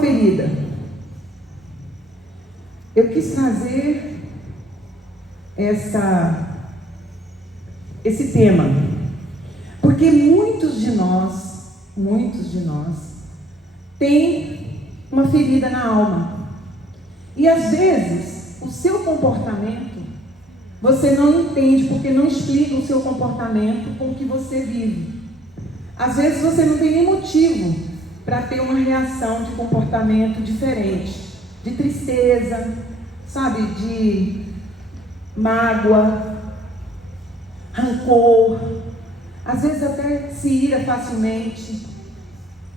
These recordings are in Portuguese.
ferida. Eu quis trazer esse tema, porque muitos de nós têm uma ferida na alma. E às vezes, o seu comportamento, você não entende, porque não explica o seu comportamento com o que você vive. Às vezes você não tem nem motivo para ter uma reação de comportamento diferente, de tristeza, sabe, de mágoa, rancor, às vezes até se ira facilmente.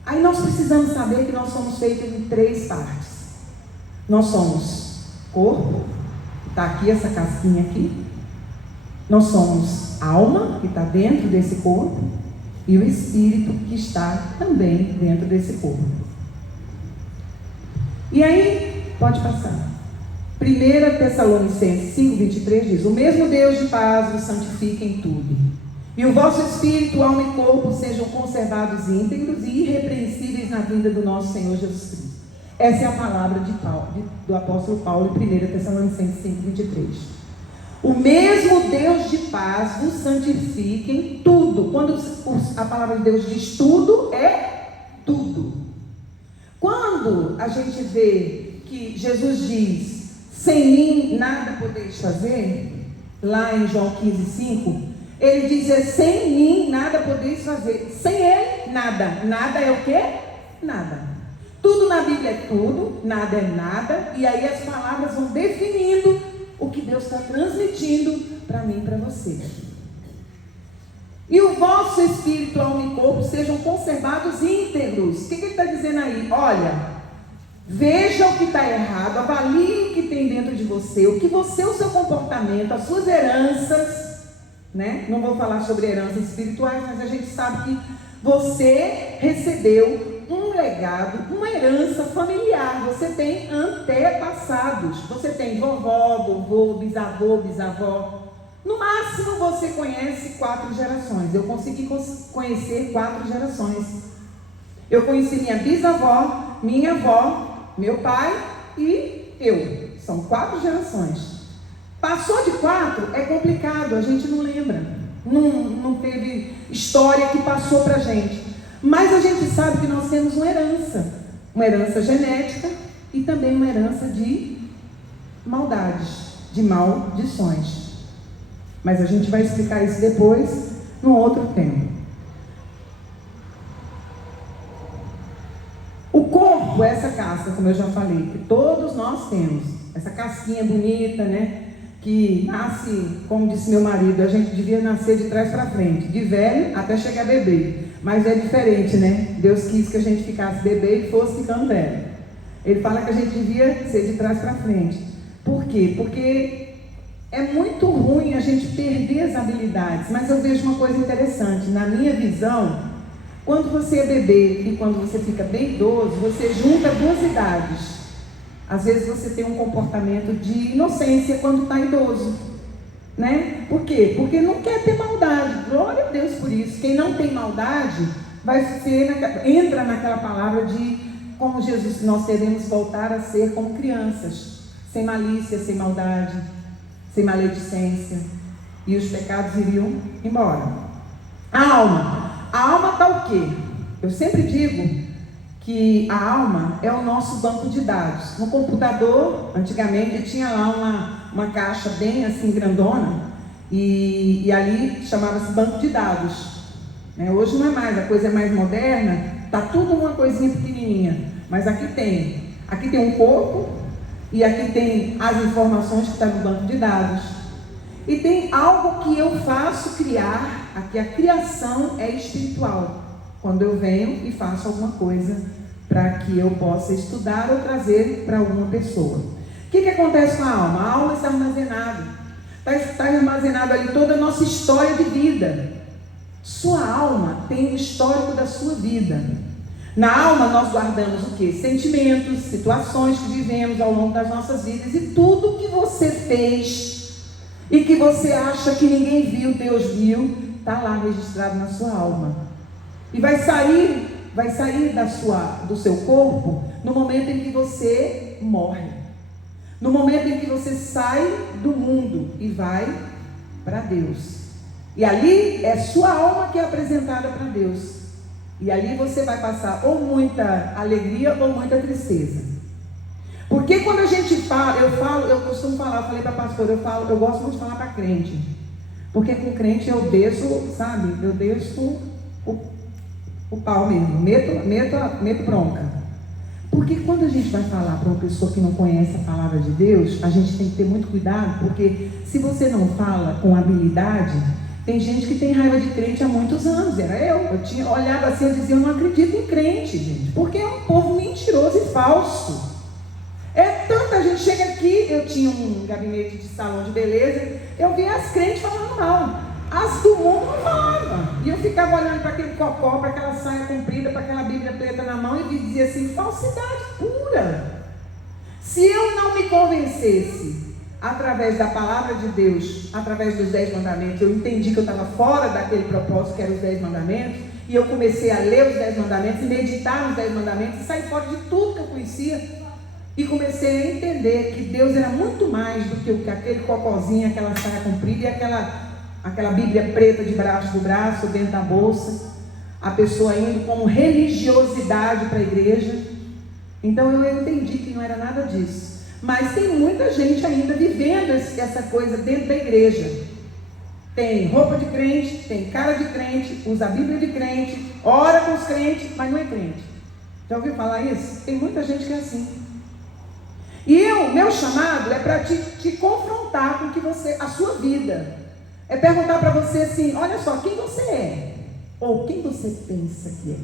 Aí nós precisamos saber que nós somos feitos em 3 partes. Nós somos corpo, está aqui essa casquinha aqui. Nós somos alma, que está dentro desse corpo, e o espírito, que está também dentro desse corpo. E aí, pode passar. 1 Tessalonicenses 5:23 diz: o mesmo Deus de paz vos santifica em tudo, e o vosso espírito, alma e corpo sejam conservados íntegros e irrepreensíveis na vinda do nosso Senhor Jesus Cristo. Essa é a palavra do apóstolo Paulo em 1 Tessalonicenses 5:23. O mesmo Deus de paz vos santifica em tudo. Quando a palavra de Deus diz tudo, é tudo. Quando a gente vê que Jesus diz: sem mim nada podeis fazer, lá em João 15:5, ele diz: sem mim nada podeis fazer. Sem ele, nada. Nada é o quê? Nada. Tudo na Bíblia é tudo, nada é nada. E aí as palavras vão definindo o que Deus está transmitindo para mim e para você. E o vosso espírito, alma e corpo sejam conservados íntegros. O que ele está dizendo aí? Olha, veja o que está errado, avalie o que tem dentro de você, o seu comportamento, as suas heranças, né? Não vou falar sobre heranças espirituais, mas a gente sabe que você recebeu um legado, uma herança familiar. Você tem antepassados, você tem vovó, vovô, bisavô, bisavó. No máximo você conhece 4 gerações. Eu consegui conhecer 4 gerações. Eu conheci minha bisavó, minha avó, meu pai e eu. São 4 gerações. Passou de 4, é complicado, a gente não lembra. Não teve história que passou para a gente. Mas a gente sabe que nós temos uma herança genética e também uma herança de maldades, de maldições. Mas a gente vai explicar isso depois, num outro tempo. O corpo é essa casca, como eu já falei, que todos nós temos. Essa casquinha bonita, né? Que nasce, como disse meu marido, a gente devia nascer de trás para frente, de velho até chegar bebê. Mas é diferente, né? Deus quis que a gente ficasse bebê e fosse ficando velho. Ele fala que a gente devia ser de trás para frente. Por quê? Porque é muito ruim a gente perder as habilidades. Mas eu vejo uma coisa interessante. Na minha visão, quando você é bebê e quando você fica bem idoso, você junta 2 idades. Às vezes você tem um comportamento de inocência quando está idoso, né? Por quê? Porque não quer ter maldade. Glória a Deus por isso. Quem não tem maldade entra naquela palavra de como Jesus, nós devemos voltar a ser como crianças, sem malícia, sem maldade, sem maledicência, e os pecados iriam embora. A alma está o quê? Eu sempre digo que a alma é o nosso banco de dados. No computador, antigamente, tinha lá uma caixa bem assim grandona, e ali chamava-se banco de dados. Hoje não é mais, a coisa é mais moderna, está tudo uma coisinha pequenininha, mas aqui tem um corpo, e aqui tem as informações que estão no banco de dados, e tem algo que eu faço criar. Aqui a criação é espiritual, quando eu venho e faço alguma coisa para que eu possa estudar ou trazer para alguma pessoa. O que acontece com a alma? A alma está armazenada, está armazenada ali toda a nossa história de vida. Sua alma tem o histórico da sua vida. Na alma nós guardamos o quê? Sentimentos, situações que vivemos ao longo das nossas vidas, e tudo que você fez e que você acha que ninguém viu, Deus viu, está lá registrado na sua alma. E vai sair vai sair do seu corpo no momento em que você morre. No momento em que você sai do mundo e vai para Deus. E ali é sua alma que é apresentada para Deus. E ali você vai passar ou muita alegria ou muita tristeza. Porque quando a gente fala, eu costumo falar, eu falei para a pastora, eu gosto muito de falar para crente. Porque com crente eu desço, sabe? Eu desço o pau mesmo, meto bronca. Porque quando a gente vai falar para uma pessoa que não conhece a palavra de Deus, a gente tem que ter muito cuidado, porque se você não fala com habilidade, tem gente que tem raiva de crente há muitos anos. Era eu tinha olhado assim e dizia, eu não acredito em crente, gente, porque é um povo mentiroso e falso. É tanta gente, chega aqui, eu tinha um gabinete de salão de beleza, eu via as crentes falando mal, as do mundo não falavam, e eu ficava olhando para aquele cocó, para aquela saia comprida, para aquela bíblia preta na mão, e dizia assim, falsidade pura. Se eu não me convencesse, através da palavra de Deus, através dos 10 mandamentos, eu entendi que eu estava fora daquele propósito que eram os 10 mandamentos, e eu comecei a ler os 10 mandamentos, e meditar nos 10 mandamentos, e sair fora de tudo que eu conhecia, e comecei a entender que Deus era muito mais do que aquele cocôzinho, aquela saia comprida e aquela bíblia preta debaixo do braço, dentro da bolsa, a pessoa indo com religiosidade para a igreja. Então eu entendi que não era nada disso. Mas tem muita gente ainda vivendo essa coisa dentro da igreja. Tem roupa de crente, tem cara de crente, usa a bíblia de crente, ora com os crentes, mas não é crente. Já ouviu falar isso? Tem muita gente que é assim. E meu chamado é para te confrontar com a sua vida. É perguntar para você assim, olha só, quem você é? Ou quem você pensa que é?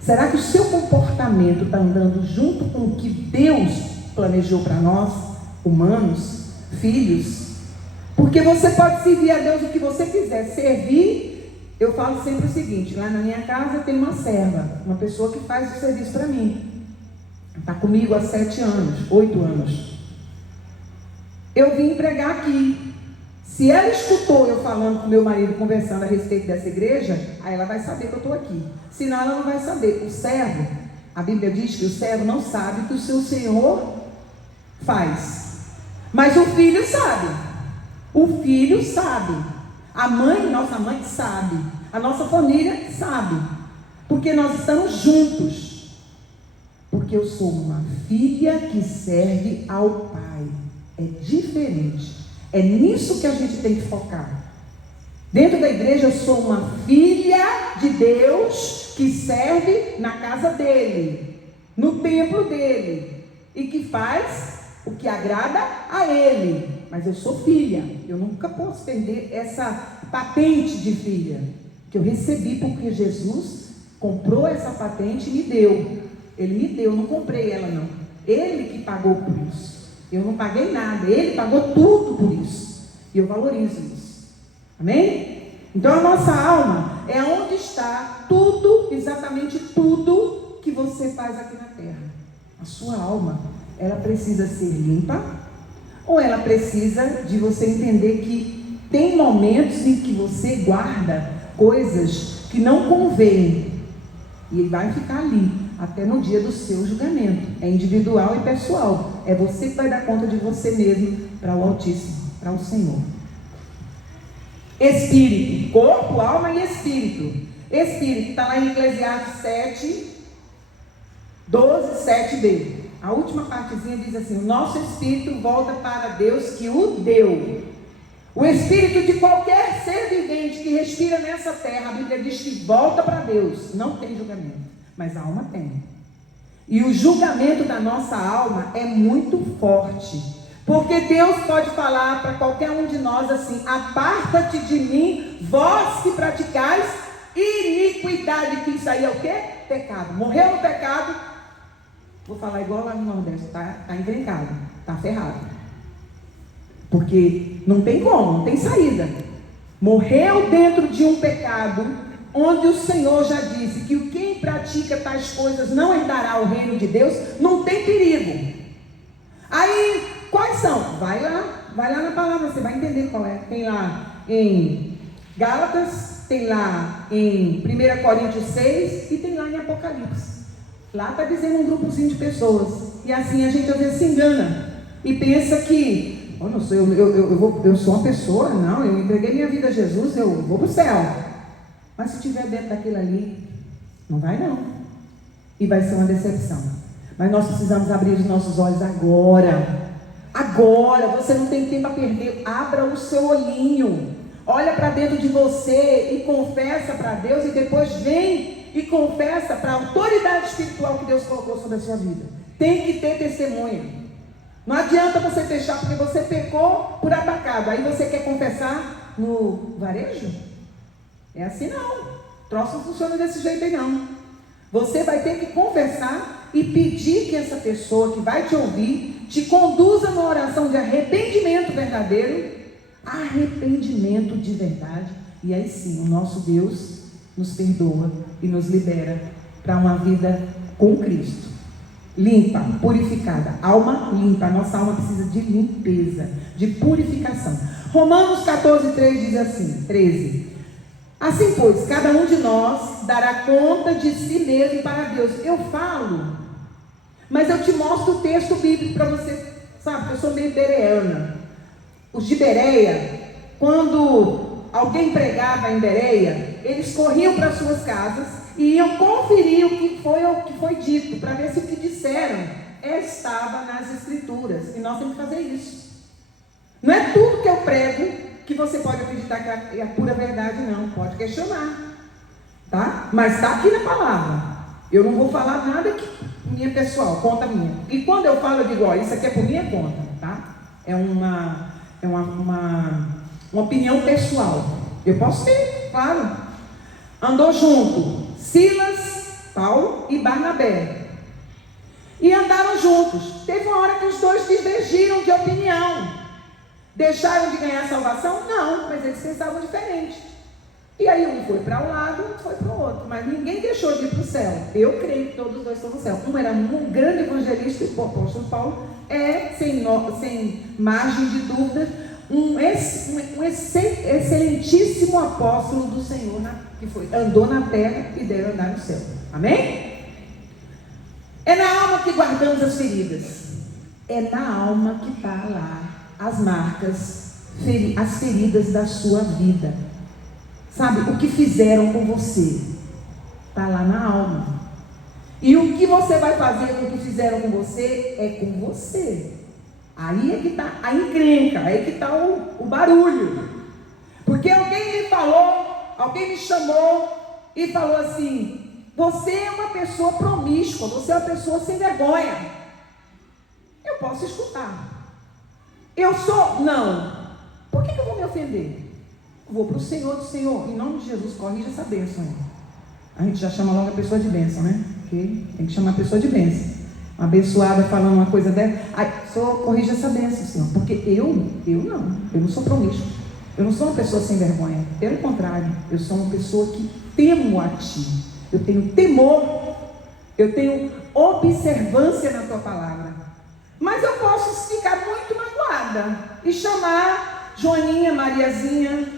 Será que o seu comportamento está andando junto com o que Deus planejou para nós, humanos, filhos? Porque você pode servir a Deus o que você quiser. Servir, eu falo sempre o seguinte, lá na minha casa tem uma serva, uma pessoa que faz o serviço para mim. Está comigo há 7 anos, 8 anos. Eu vim pregar aqui. Se ela escutou eu falando com meu marido, conversando a respeito dessa igreja, aí ela vai saber que eu estou aqui. Senão ela não vai saber. O servo, a Bíblia diz que o servo não sabe o que o seu Senhor faz. Mas o filho sabe. O filho sabe. A mãe, nossa mãe sabe. A nossa família sabe. Porque nós estamos juntos. Porque eu sou uma filha que serve ao Pai. É diferente. É nisso que a gente tem que focar. Dentro da igreja eu sou uma filha de Deus que serve na casa dele, no templo dele, e que faz o que agrada a ele. Mas eu sou filha. Eu nunca posso perder essa patente de filha que eu recebi porque Jesus comprou essa patente e me deu. Ele me deu, eu não comprei ela não. Ele que pagou por isso. Eu não paguei nada, ele pagou tudo por isso. E eu valorizo isso. Amém? Então a nossa alma é onde está tudo, exatamente tudo que você faz aqui na terra. A sua alma, ela precisa ser limpa, ou ela precisa de você entender que tem momentos em que você guarda coisas que não convêm. E vai ficar ali até no dia do seu julgamento. É individual e pessoal. É você que vai dar conta de você mesmo para o Altíssimo, para o Senhor. Espírito, corpo, alma e espírito. Espírito, está lá em Eclesiastes 7, 12, 7b. A última partezinha diz assim: o nosso espírito volta para Deus que o deu. O espírito de qualquer ser vivente que respira nessa terra, a Bíblia diz que volta para Deus. Não tem julgamento, mas a alma tem. E o julgamento da nossa alma é muito forte, porque Deus pode falar para qualquer um de nós assim: aparta-te de mim, vós que praticais iniquidade. Que isso aí é o quê? Pecado. Morreu no pecado, vou falar igual lá no Nordeste, está encrencado, está ferrado. Porque não tem como, não tem saída. Morreu dentro de um pecado, onde o Senhor já disse que quem pratica tais coisas não herdará o reino de Deus, não tem perigo. Aí, quais são? Vai lá na palavra, você vai entender qual é. Tem lá em Gálatas, tem lá em 1 Coríntios 6 e tem lá em Apocalipse. Lá está dizendo um grupozinho de pessoas. E assim a gente às vezes se engana e pensa que eu sou uma pessoa, não, eu entreguei minha vida a Jesus, eu vou para o céu. Mas se estiver dentro daquilo ali, não vai não. E vai ser uma decepção. Mas nós precisamos abrir os nossos olhos agora. Agora, você não tem tempo a perder. Abra o seu olhinho. Olha para dentro de você e confessa para Deus. E depois vem e confessa para a autoridade espiritual que Deus colocou sobre a sua vida. Tem que ter testemunha. Não adianta você fechar porque você pecou por atacado. Aí você quer confessar no varejo? É assim não. O troço não funciona desse jeito aí não. Você vai ter que conversar e pedir que essa pessoa que vai te ouvir te conduza numa oração de arrependimento verdadeiro. Arrependimento de verdade. E aí sim, o nosso Deus nos perdoa e nos libera para uma vida com Cristo. Limpa, purificada, alma limpa. A nossa alma precisa de limpeza, de purificação. Romanos 14:3 diz assim, 13. Assim, pois, cada um de nós dará conta de si mesmo para Deus. Eu falo, mas eu te mostro o texto bíblico para você, sabe, que eu sou meio bereana. Os de Bereia, quando alguém pregava em Bereia, eles corriam para suas casas e iam conferir o que foi dito, para ver se o que disseram estava nas escrituras. E nós temos que fazer isso. Não é tudo que eu prego que você pode acreditar que é a pura verdade, não. Pode questionar, tá? Mas está aqui na palavra. Eu não vou falar nada que minha pessoal, conta minha. E quando eu falo, eu digo, ó, isso aqui é por minha conta, tá? É uma opinião pessoal. Eu posso ter, claro. Andou junto Silas, Paulo e Barnabé. E andaram juntos. Teve uma hora que os dois divergiram de opinião. Deixaram de ganhar salvação? Não, mas eles pensavam diferente. E aí um foi para um lado, outro foi para o outro. Mas ninguém deixou de ir para o céu. Eu creio que todos os dois estão no céu. Um era um grande evangelista, o apóstolo Paulo, sem margem de dúvida, um excelentíssimo apóstolo do Senhor, que andou na terra e deve andar no céu. Amém? É na alma que guardamos as feridas. É na alma que está lá as marcas, as feridas da sua vida. Sabe, o que fizeram com você está lá na alma. E o que você vai fazer com o que fizeram com você é com você. Aí é que está a encrenca, aí é que está o barulho. Porque alguém me falou, alguém me chamou e falou assim: você é uma pessoa promíscua, você é uma pessoa sem vergonha. Eu posso escutar. Eu sou? Não. Por que eu vou me ofender? Eu vou para o Senhor do Senhor. Em nome de Jesus, corrija essa bênção. A gente já chama logo a pessoa de bênção, né? Porque tem que chamar a pessoa de bênção. Uma abençoada falando uma coisa dessa. Só corrija essa bênção, Senhor. Porque eu não sou promíscuo. Eu não sou uma pessoa sem vergonha. Pelo contrário, eu sou uma pessoa que temo a Ti. Eu tenho temor. Eu tenho observância na Tua palavra. Mas eu posso ficar muito magoada e chamar Joaninha, Mariazinha,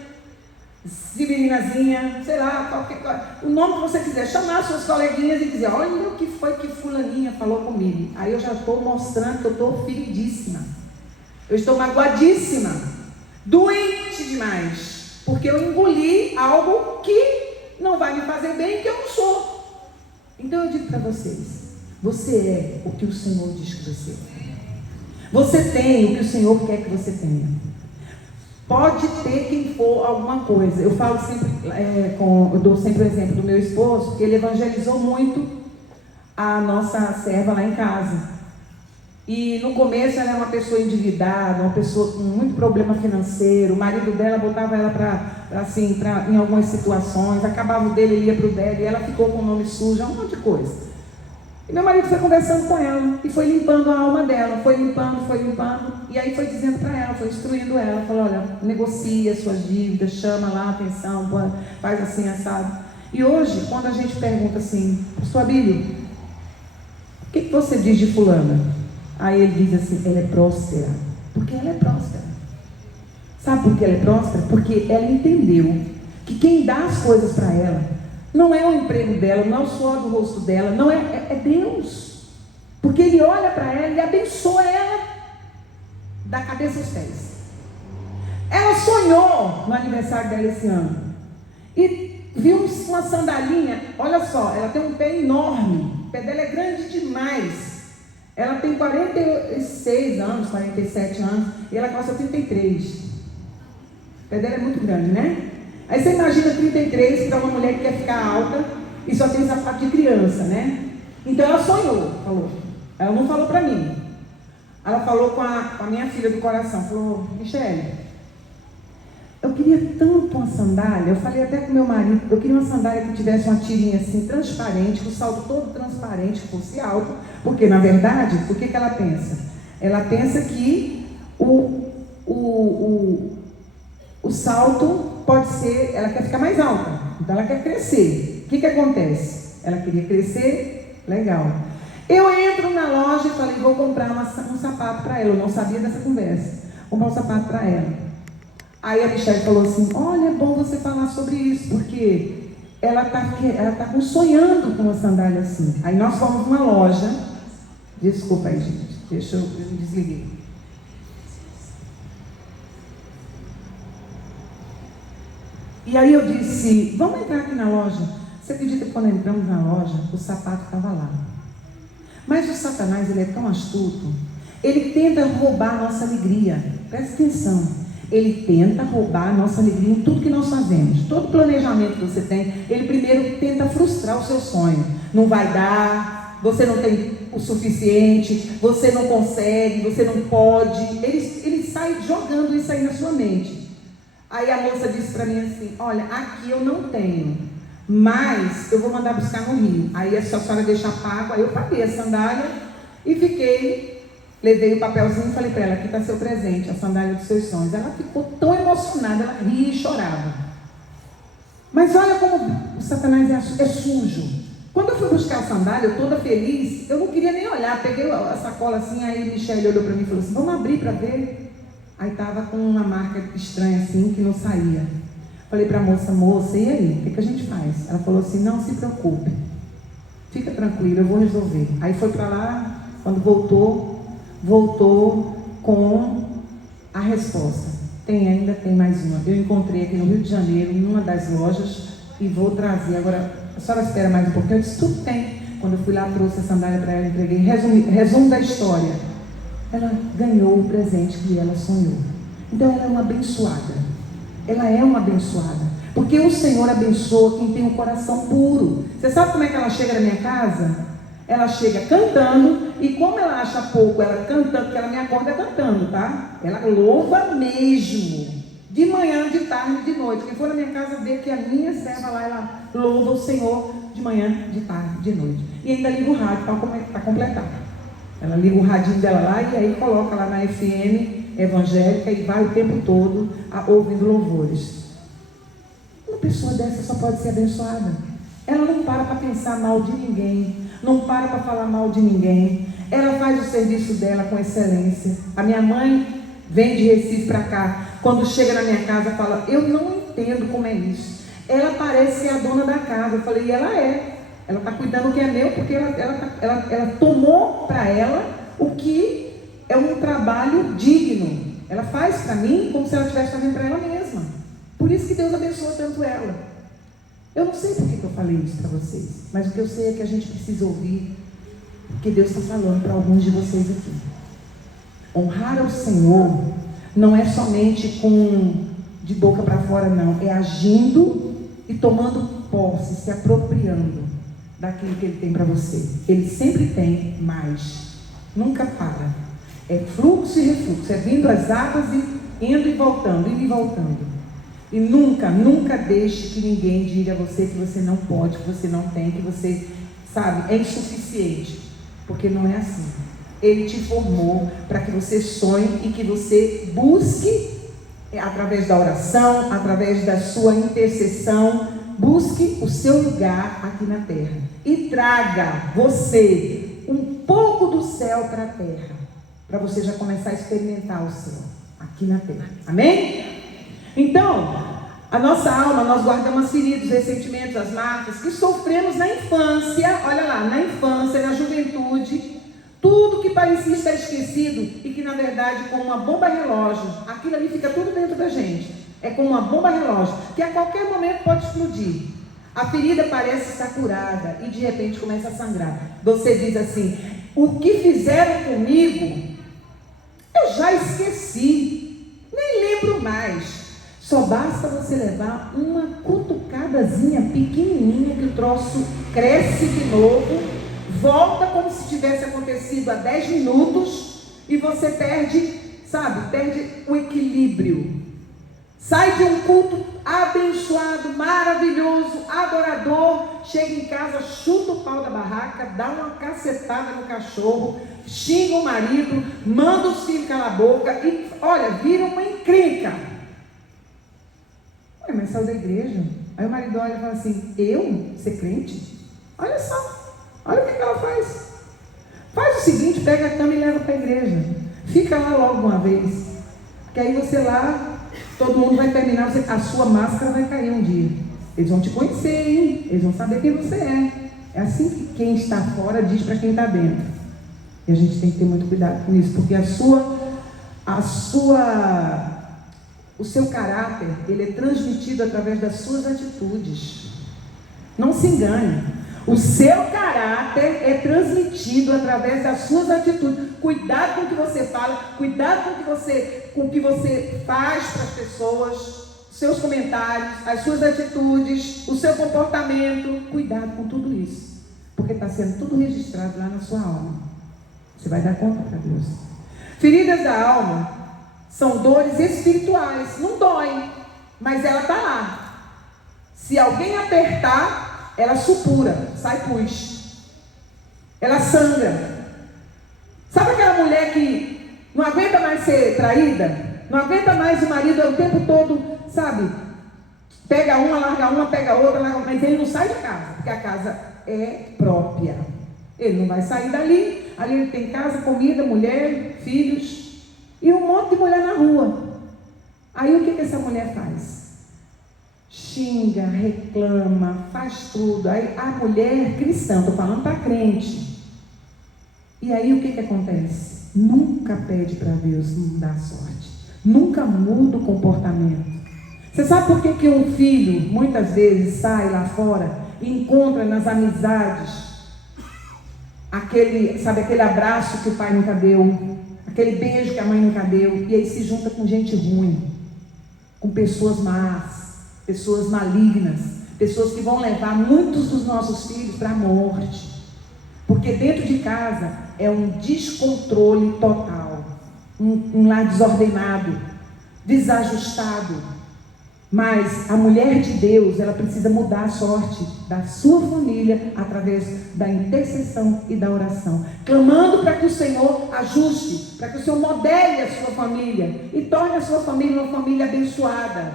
Sibirinazinha, sei lá, qualquer coisa, o nome que você quiser, chamar suas coleguinhas e dizer: olha o que foi que fulaninha falou comigo. Aí eu já estou mostrando que eu estou feridíssima, eu estou magoadíssima, doente demais, porque eu engoli algo que não vai me fazer bem, que eu não sou. Então eu digo para vocês: você é o que o Senhor diz que você é. Você tem o que o Senhor quer que você tenha. Pode ter quem for alguma coisa. Eu falo sempre, eu dou sempre o exemplo do meu esposo, que ele evangelizou muito a nossa serva lá em casa. E no começo ela era uma pessoa endividada, uma pessoa com muito problema financeiro. O marido dela botava ela em algumas situações, acabava o dele, ele ia para o dela, e ela ficou com o nome sujo, um monte de coisa. E meu marido foi conversando com ela e foi limpando a alma dela, foi limpando, e aí foi dizendo para ela, foi instruindo ela, falou: olha, negocia suas dívidas, chama lá a atenção, faz assim, assado. E hoje, quando a gente pergunta assim: pastor Abílio, o que você diz de fulana? Aí ele diz assim: ela é próspera. Porque ela é próspera. Sabe por que ela é próspera? Porque ela entendeu que quem dá as coisas para ela não é o emprego dela, não é o suor do rosto dela, não é Deus. Porque Ele olha para ela e abençoa ela da cabeça aos pés. Ela sonhou no aniversário dela esse ano e viu uma sandalinha. Olha só, ela tem um pé enorme, o pé dela é grande demais. Ela tem 46 anos, 47 anos, e ela calça 33. O pé dela é muito grande, né? Aí você imagina 33 para uma mulher que quer ficar alta e só tem sapato de criança, né? Então ela sonhou, falou. Ela não falou para mim. Ela falou com a minha filha do coração, falou: Michele, eu queria tanto uma sandália. Eu falei até com meu marido, eu queria uma sandália que tivesse uma tirinha assim, transparente, com o salto todo transparente, que fosse alto. Porque na verdade, o que ela pensa? Ela pensa que o salto pode ser, ela quer ficar mais alta, então ela quer crescer. O que acontece? Ela queria crescer, legal. Eu entro na loja e falei: vou comprar um sapato para ela. Eu não sabia dessa conversa. Vou comprar um sapato para ela. Aí a Michele falou assim: olha, é bom você falar sobre isso, porque ela tá sonhando com uma sandália assim. Aí nós fomos numa loja. Desculpa aí, gente, eu me desliguei. E aí eu disse: vamos entrar aqui na loja. Você acredita que quando entramos na loja, o sapato estava lá? Mas o Satanás, ele é tão astuto, ele tenta roubar a nossa alegria. Presta atenção. Ele tenta roubar a nossa alegria em tudo que nós fazemos. Todo planejamento que você tem, ele primeiro tenta frustrar o seu sonho. Não vai dar, você não tem o suficiente, você não consegue, você não pode. Ele sai jogando isso aí na sua mente. Aí a moça disse para mim assim: olha, aqui eu não tenho, mas eu vou mandar buscar no Rio. Aí a senhora deixa pago. Aí eu paguei a sandália e fiquei. Levei o papelzinho e falei para ela: aqui está seu presente, a sandália dos seus sonhos. Ela ficou tão emocionada, ela ria e chorava. Mas olha como o Satanás é sujo. Quando eu fui buscar a sandália, eu toda feliz, eu não queria nem olhar. Peguei a sacola assim, aí Michele olhou para mim e falou assim: vamos abrir para ver. Aí estava com uma marca estranha assim, que não saía. Falei para a moça: moça, e aí, o que a gente faz? Ela falou assim: não se preocupe, fica tranquila, eu vou resolver. Aí foi para lá, quando voltou com a resposta: ainda tem mais uma. Eu encontrei aqui no Rio de Janeiro, em uma das lojas, e vou trazer. Agora, a senhora espera mais um pouquinho? Eu disse: tudo tem. Quando eu fui lá, trouxe a sandália para ela, entreguei. Resumo da história: ela ganhou o presente que ela sonhou. Então ela é uma abençoada. Ela é uma abençoada. Porque o Senhor abençoa quem tem um coração puro. Você sabe como é que ela chega na minha casa? Ela chega cantando, e como ela acha pouco ela cantando, porque ela me acorda cantando, tá? Ela louva mesmo, de manhã, de tarde, de noite. Quem for na minha casa vê que a minha serva lá, ela louva o Senhor de manhã, de tarde, de noite. E ainda liga o rádio para completar. Ela liga o radinho dela lá e aí coloca lá na FM evangélica e vai o tempo todo ouvindo louvores. Uma pessoa dessa só pode ser abençoada. Ela não para pensar mal de ninguém, não para falar mal de ninguém. Ela faz o serviço dela com excelência. A minha mãe vem de Recife para cá. Quando chega na minha casa, fala: eu não entendo como é isso. Ela parece ser a dona da casa. Eu falei: e ela é. Ela está cuidando do que é meu, porque ela tomou para ela o que é um trabalho digno. Ela faz para mim como se ela estivesse fazendo para ela mesma. Por isso que Deus abençoa tanto ela. Eu não sei por que eu falei isso para vocês, mas o que eu sei é que a gente precisa ouvir o que Deus está falando para alguns de vocês aqui. Honrar ao Senhor não é somente de boca para fora, não. É agindo e tomando posse, se apropriando daquilo que Ele tem para você. Ele sempre tem mais. Nunca para. É fluxo e refluxo. É vindo as águas e indo e voltando, indo e voltando. E nunca deixe que ninguém diga a você que você não pode, que você não tem, que você, sabe, é insuficiente. Porque não é assim. Ele te formou para que você sonhe e que você busque, através da oração, através da sua intercessão, busque o seu lugar aqui na terra. E traga você um pouco do céu para a terra, para você já começar a experimentar o céu aqui na terra. Amém? Então, A nossa alma, nós guardamos as feridas, os ressentimentos, as marcas que sofremos na infância, olha lá, na infância, na juventude, tudo que parecia estar esquecido e que na verdade, como uma bomba relógio, aquilo ali fica tudo dentro da gente. É como uma bomba relógio, que a qualquer momento pode explodir. A ferida parece estar curada e de repente começa a sangrar. Você diz assim: o que fizeram comigo, eu já esqueci, nem lembro mais. Só basta você levar uma cutucadazinha pequenininha que o troço cresce de novo, volta como se tivesse acontecido há 10 minutos e você perde, sabe, perde o equilíbrio. Sai de um culto abençoado, maravilhoso, adorador, chega em casa, chuta o pau da barraca, dá uma cacetada no cachorro, xinga o marido, manda os filhos calar a boca e, olha, vira uma encrenca. Mas saiu da igreja. Aí o marido olha e fala assim: eu ser crente? Olha só, olha o que ela faz. Faz o seguinte, pega a cama e leva para a igreja. Fica lá logo uma vez. Porque aí você lá, todo mundo vai terminar, a sua máscara vai cair um dia. Eles vão te conhecer, hein? Eles vão saber quem você é. É assim que quem está fora diz para quem está dentro. E a gente tem que ter muito cuidado com isso, porque o seu caráter, ele é transmitido através das suas atitudes. Não se engane. O seu caráter é transmitido através das suas atitudes. Cuidado com o que você fala, cuidado com o que você faz para as pessoas, seus comentários, as suas atitudes, o seu comportamento. Cuidado com tudo isso, porque está sendo tudo registrado lá na sua alma. Você vai dar conta para Deus. Feridas da alma são dores espirituais, não dói, mas ela está lá. Se alguém apertar, ela supura, sai pus. Ela sangra. Sabe aquela mulher que não aguenta mais ser traída? Não aguenta mais o marido o tempo todo, sabe? Pega uma, larga uma, pega outra, larga uma, mas ele não sai de casa, porque a casa é própria. Ele não vai sair dali. Ali ele tem casa, comida, mulher, filhos. E um monte de mulher na rua. Aí o que essa mulher faz? Xinga, reclama, faz tudo. Aí a mulher cristã, estou falando para crente. E aí o que acontece? Nunca pede para Deus mudar a sorte. Nunca muda o comportamento. Você sabe por que um filho muitas vezes sai lá fora e encontra nas amizades aquele abraço que o pai nunca deu, aquele beijo que a mãe nunca deu, e aí se junta com gente ruim, com pessoas más, pessoas malignas, pessoas que vão levar muitos dos nossos filhos para a morte, porque dentro de casa é um descontrole total, um lar desordenado, desajustado. Mas a mulher de Deus, ela precisa mudar a sorte da sua família através da intercessão e da oração, clamando para que o Senhor ajuste, para que o Senhor modele a sua família e torne a sua família uma família abençoada.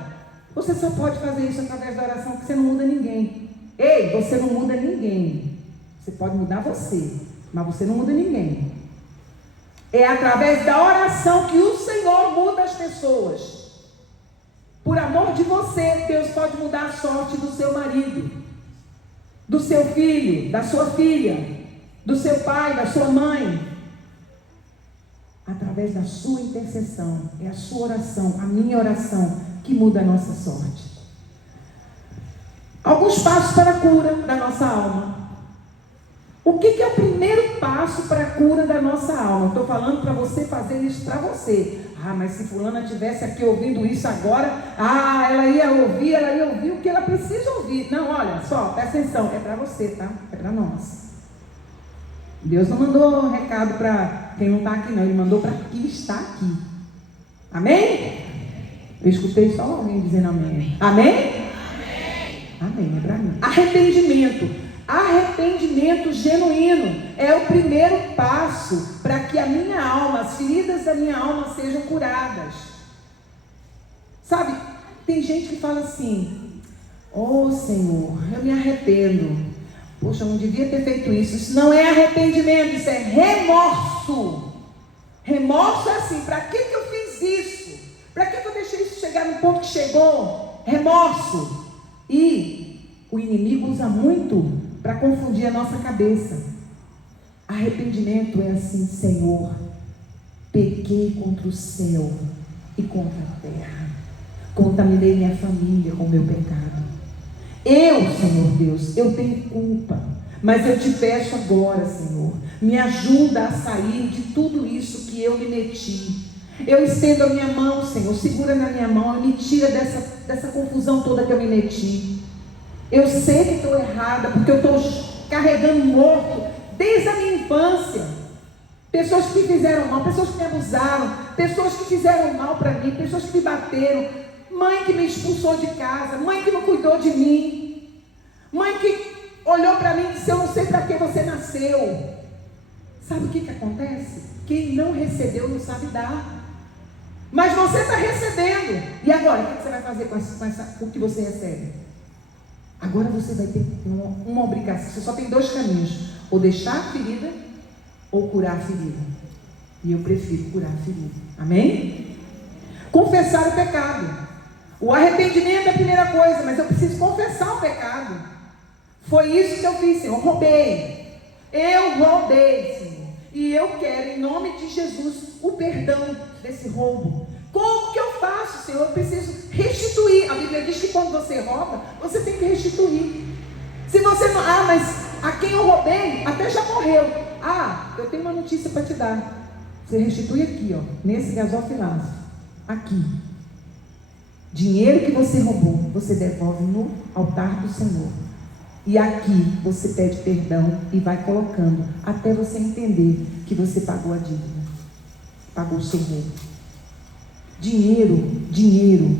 Você só pode fazer isso através da oração, porque você não muda ninguém. Ei, você não muda ninguém. Você pode mudar você, mas você não muda ninguém. É através da oração que o Senhor muda as pessoas. Por amor de você, Deus pode mudar a sorte do seu marido, do seu filho, da sua filha, do seu pai, da sua mãe. Através da sua intercessão, é a sua oração, a minha oração, que muda a nossa sorte. Alguns passos para a cura da nossa alma. O que é o primeiro passo para a cura da nossa alma? Estou falando para você fazer isso para você. Ah, mas se fulana estivesse aqui ouvindo isso agora, ela ia ouvir o que ela precisa ouvir. Não, olha só, presta atenção, é para você, tá? É para nós. Deus não mandou recado para quem não está aqui, não. Ele mandou para quem está aqui. Amém? Eu escutei só alguém dizendo amém. Amém? Amém, é para mim. Arrependimento genuíno é o primeiro passo para que a minha alma, as feridas da minha alma sejam curadas. Sabe, tem gente que fala assim: oh Senhor, eu me arrependo. Poxa, eu não devia ter feito isso. Isso não é arrependimento, isso é remorso. Remorso é assim: para que eu fiz isso? Para que eu deixei isso chegar no ponto que chegou? remorso. E o inimigo usa muito para confundir a nossa cabeça. Arrependimento é assim: Senhor, pequei contra o céu e contra a terra, contaminei minha família com o meu pecado. Eu, Senhor Deus, eu tenho culpa, mas eu te peço agora, Senhor, me ajuda a sair de tudo isso que eu me meti. Eu estendo a minha mão, Senhor, segura na minha mão e me tira dessa confusão toda que eu me meti. Eu sei que estou errada, porque eu estou carregando morto desde a minha infância. Pessoas que me fizeram mal, pessoas que me abusaram, pessoas que fizeram mal para mim, pessoas que me bateram, mãe que me expulsou de casa, mãe que não cuidou de mim, mãe que olhou para mim e disse: eu não sei para que você nasceu. Sabe o que acontece? Quem não recebeu não sabe dar. Mas você está recebendo. E agora, o que você vai fazer com o que você recebe? Agora você vai ter uma obrigação. Você só tem dois caminhos: ou deixar a ferida, ou curar a ferida. E eu prefiro curar a ferida. Amém? Confessar o pecado. O arrependimento é a primeira coisa, mas eu preciso confessar o pecado. Foi isso que eu fiz, Senhor. Eu roubei, Senhor. E eu quero, em nome de Jesus, o perdão desse roubo. Como que eu faço, Senhor? Eu preciso restituir. A Bíblia diz que quando você rouba, você tem que restituir. Se você não... mas a quem eu roubei até já morreu. Eu tenho uma notícia para te dar. Você restitui aqui, nesse gasofilaço. Aqui. Dinheiro que você roubou, você devolve no altar do Senhor. E aqui você pede perdão e vai colocando até você entender que você pagou a dívida, pagou o seu roubo. Dinheiro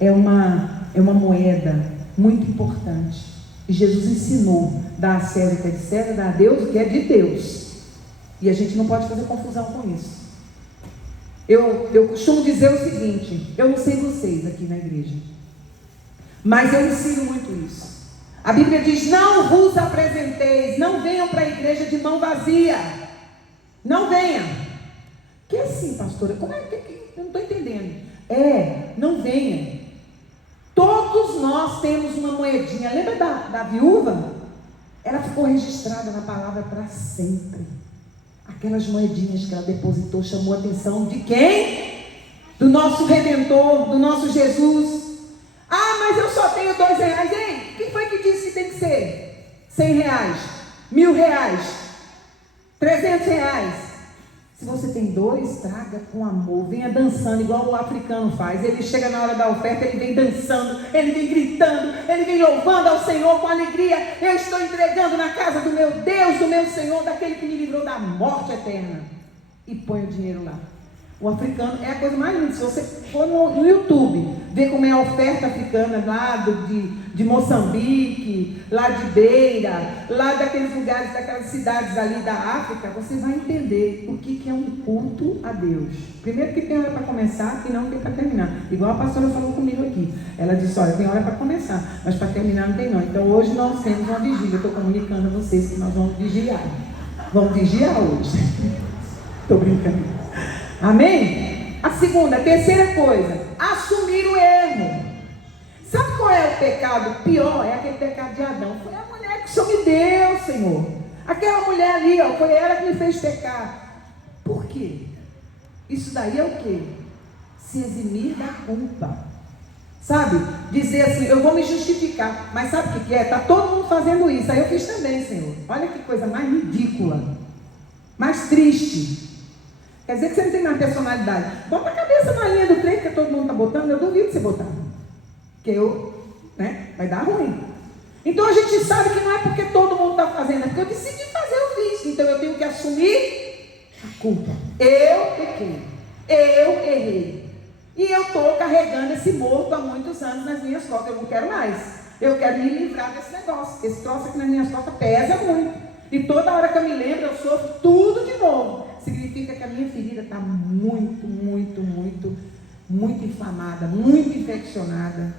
é uma moeda muito importante. E Jesus ensinou: dá a César o que é de César, dá a Deus o que é de Deus. E a gente não pode fazer confusão com isso. Eu costumo dizer o seguinte: eu não sei vocês aqui na igreja, mas eu ensino muito isso. A Bíblia diz: não vos apresenteis, não venham para a igreja de mão vazia. Não venham. Que assim, pastora? Como é que eu não estou entendendo? Não venham. Todos nós temos uma moedinha. Lembra da viúva? Ela ficou registrada na palavra para sempre. Aquelas moedinhas que ela depositou chamou a atenção de quem? Do nosso Redentor, do nosso Jesus. Mas eu só tenho R$2. Ei, quem foi que disse que tem que ser R$100, R$1.000, R$300? Se você tem dois, traga com amor, venha dançando igual o africano faz. Ele chega na hora da oferta, ele vem dançando, ele vem gritando, ele vem louvando ao Senhor com alegria. Eu estou entregando na casa do meu Deus, do meu Senhor, daquele que me livrou da morte eterna. E põe o dinheiro lá. O africano é a coisa mais linda. Se você for no YouTube, ver como é a oferta africana lá de Moçambique, lá de Beira, lá daqueles lugares, daquelas cidades ali da África, você vai entender o que é um culto a Deus. Primeiro que tem hora para começar e não tem para terminar. Igual a pastora falou comigo aqui. Ela disse: olha, tem hora para começar, mas para terminar não tem não. Então hoje nós temos uma vigília. Eu estou comunicando a vocês que nós vamos vigiar. Vamos vigiar hoje. Estou brincando. Amém? A terceira coisa, assumir o erro. Sabe qual é o pecado pior? É aquele pecado de Adão. Foi a mulher que o Senhor me deu, Senhor. Aquela mulher ali, foi ela que me fez pecar. Por quê? Isso daí é o quê? Se eximir da culpa. Sabe? Dizer assim: eu vou me justificar. Mas sabe o que é? Está todo mundo fazendo isso. Aí eu fiz também, Senhor. Olha que coisa mais ridícula. Mais triste. Quer dizer que você não tem mais personalidade. Bota a cabeça na linha do trem que todo mundo está botando. Eu duvido você botar. Porque vai dar ruim. Então a gente sabe que não é porque todo mundo está fazendo, é porque eu decidi fazer, eu fiz. Então eu tenho que assumir a culpa. Eu pequei. Eu errei. E eu estou carregando esse morto há muitos anos nas minhas costas. Eu não quero mais. Eu quero me livrar desse negócio. Esse troço aqui nas minhas costas pesa muito. E toda hora que eu me lembro, eu sofro tudo de novo. Significa que a minha ferida está muito inflamada, muito infeccionada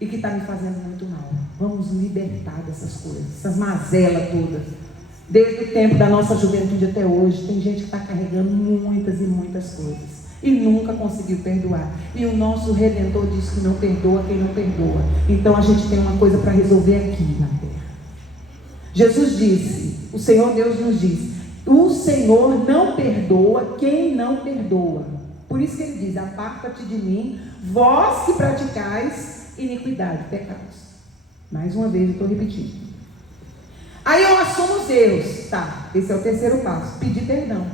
e que está me fazendo muito mal. Vamos libertar dessas coisas, essas mazelas todas. Desde o tempo da nossa juventude até hoje, tem gente que está carregando muitas e muitas coisas. e nunca conseguiu perdoar. E o nosso Redentor diz que não perdoa quem não perdoa. Então a gente tem uma coisa para resolver aqui na terra. Jesus disse, o Senhor Deus nos diz, o Senhor não perdoa quem não perdoa. Por isso que ele diz, aparta-te de mim, vós que praticais iniquidade, pecados. Mais uma vez eu estou repetindo. Aí eu assumo os erros. Tá, esse é o terceiro passo, pedir perdão.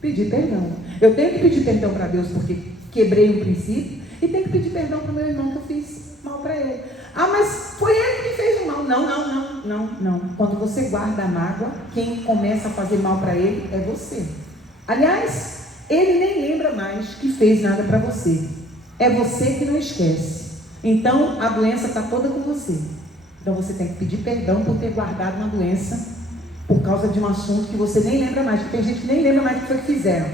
Pedir perdão. Eu tenho que pedir perdão para Deus porque quebrei um princípio, e tenho que pedir perdão para o meu irmão que eu fiz mal para ele. Ah, mas foi ele que fez o mal. Não. Quando você guarda a mágoa, quem começa a fazer mal para ele é você. Aliás, ele nem lembra mais que fez nada para você. É você que não esquece. Então, a doença está toda com você. Então, você tem que pedir perdão por ter guardado uma doença por causa de um assunto que você nem lembra mais. Porque tem gente que nem lembra mais o que foi que fizeram.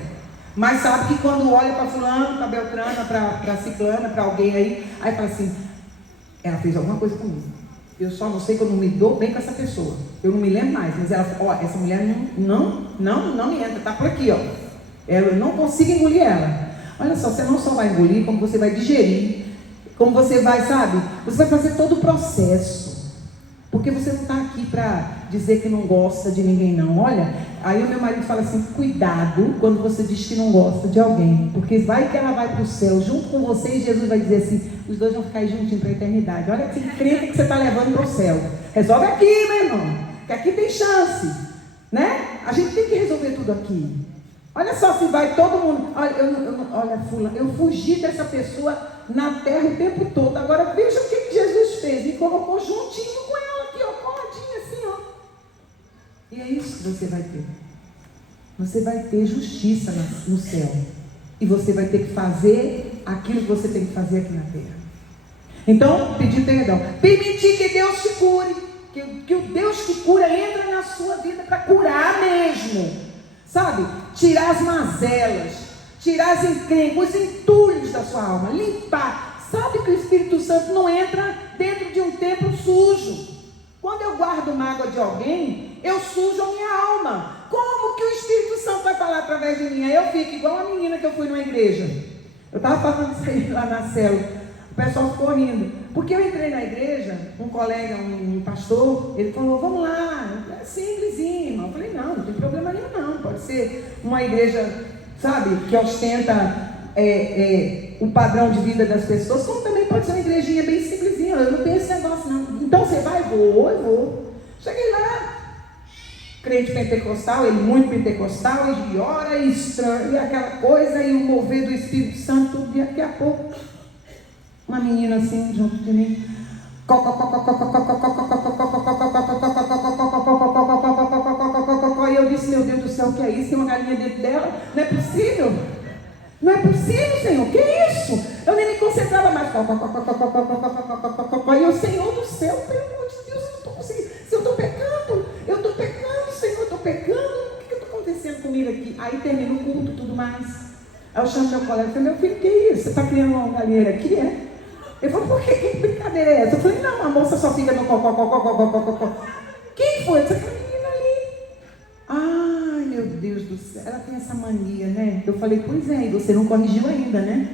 Mas sabe que quando olha para fulano, para beltrana, para ciclana, para alguém aí fala assim, ela fez alguma coisa comigo. Eu só não sei que eu não me dou bem com essa pessoa. Eu não me lembro mais. Mas ela fala, essa mulher não me entra, está por aqui, ó. Eu não consigo engolir ela. Olha só, você não só vai engolir, como você vai digerir, como você vai, sabe? Você vai fazer todo o processo. Porque você não está aqui para dizer que não gosta de ninguém, não. Olha, aí o meu marido fala assim, cuidado quando você diz que não gosta de alguém. Porque vai que ela vai para o céu junto com você e Jesus vai dizer assim, os dois vão ficar aí juntinhos para a eternidade. Olha que crente que você está levando para o céu. Resolve aqui, meu irmão, que aqui tem chance, né? A gente tem que resolver tudo aqui. Olha só se vai todo mundo... Olha, fulano, eu fugi dessa pessoa na terra o tempo todo. Agora veja o que Jesus fez. Me colocou juntinho com ela aqui, ó, coladinha assim, ó. E é isso que você vai ter. Você vai ter justiça no céu. E você vai ter que fazer aquilo que você tem que fazer aqui na terra. Então, pedir perdão. Permitir que Deus te cure. Que o Deus que cura entra na sua vida para curar mesmo. Sabe? Tirar as mazelas, tirar as encrencas, os entulhos da sua alma, limpar. Sabe que o Espírito Santo não entra dentro de um templo sujo. Quando eu guardo mágoa de alguém, eu sujo a minha alma. Como que o Espírito Santo vai falar através de mim? Aí eu fico igual a menina que eu fui numa igreja. Eu estava falando isso aí lá na célula. O pessoal ficou rindo. Porque eu entrei na igreja, um colega, um pastor, ele falou, vamos lá, é simplesinho, irmão. Eu falei, não tem problema nenhum não. Pode ser uma igreja, sabe, que ostenta o padrão de vida das pessoas, como também pode ser uma igrejinha bem simplesinha. Eu não tenho esse negócio não. Então você vai? Eu vou. Cheguei lá, crente pentecostal, ele muito pentecostal, e ora, e aquela coisa, e o mover do Espírito Santo, e daqui a pouco... Uma menina assim, junto de mim. E eu disse, meu Deus do céu, o que é isso? Tem uma galinha dentro dela? Não é possível. Não é possível, Senhor. Que é isso? Eu nem me concentrava mais. E o Senhor do céu, pelo amor de Deus, eu não estou conseguindo. Se eu estou pecando, Senhor, eu estou pecando. O que está acontecendo comigo aqui? Aí termina o culto e tudo mais. Aí eu chamo meu colega e falei, meu filho, que é isso? Você está criando uma galinha aqui, é? Ele falou, por quê? Que brincadeira é essa? Eu falei, não, a moça só fica no cocó. Quem foi? Essa menina ali. Ai, meu Deus do céu. Ela tem essa mania, né? Eu falei, pois é, e você não corrigiu ainda, né?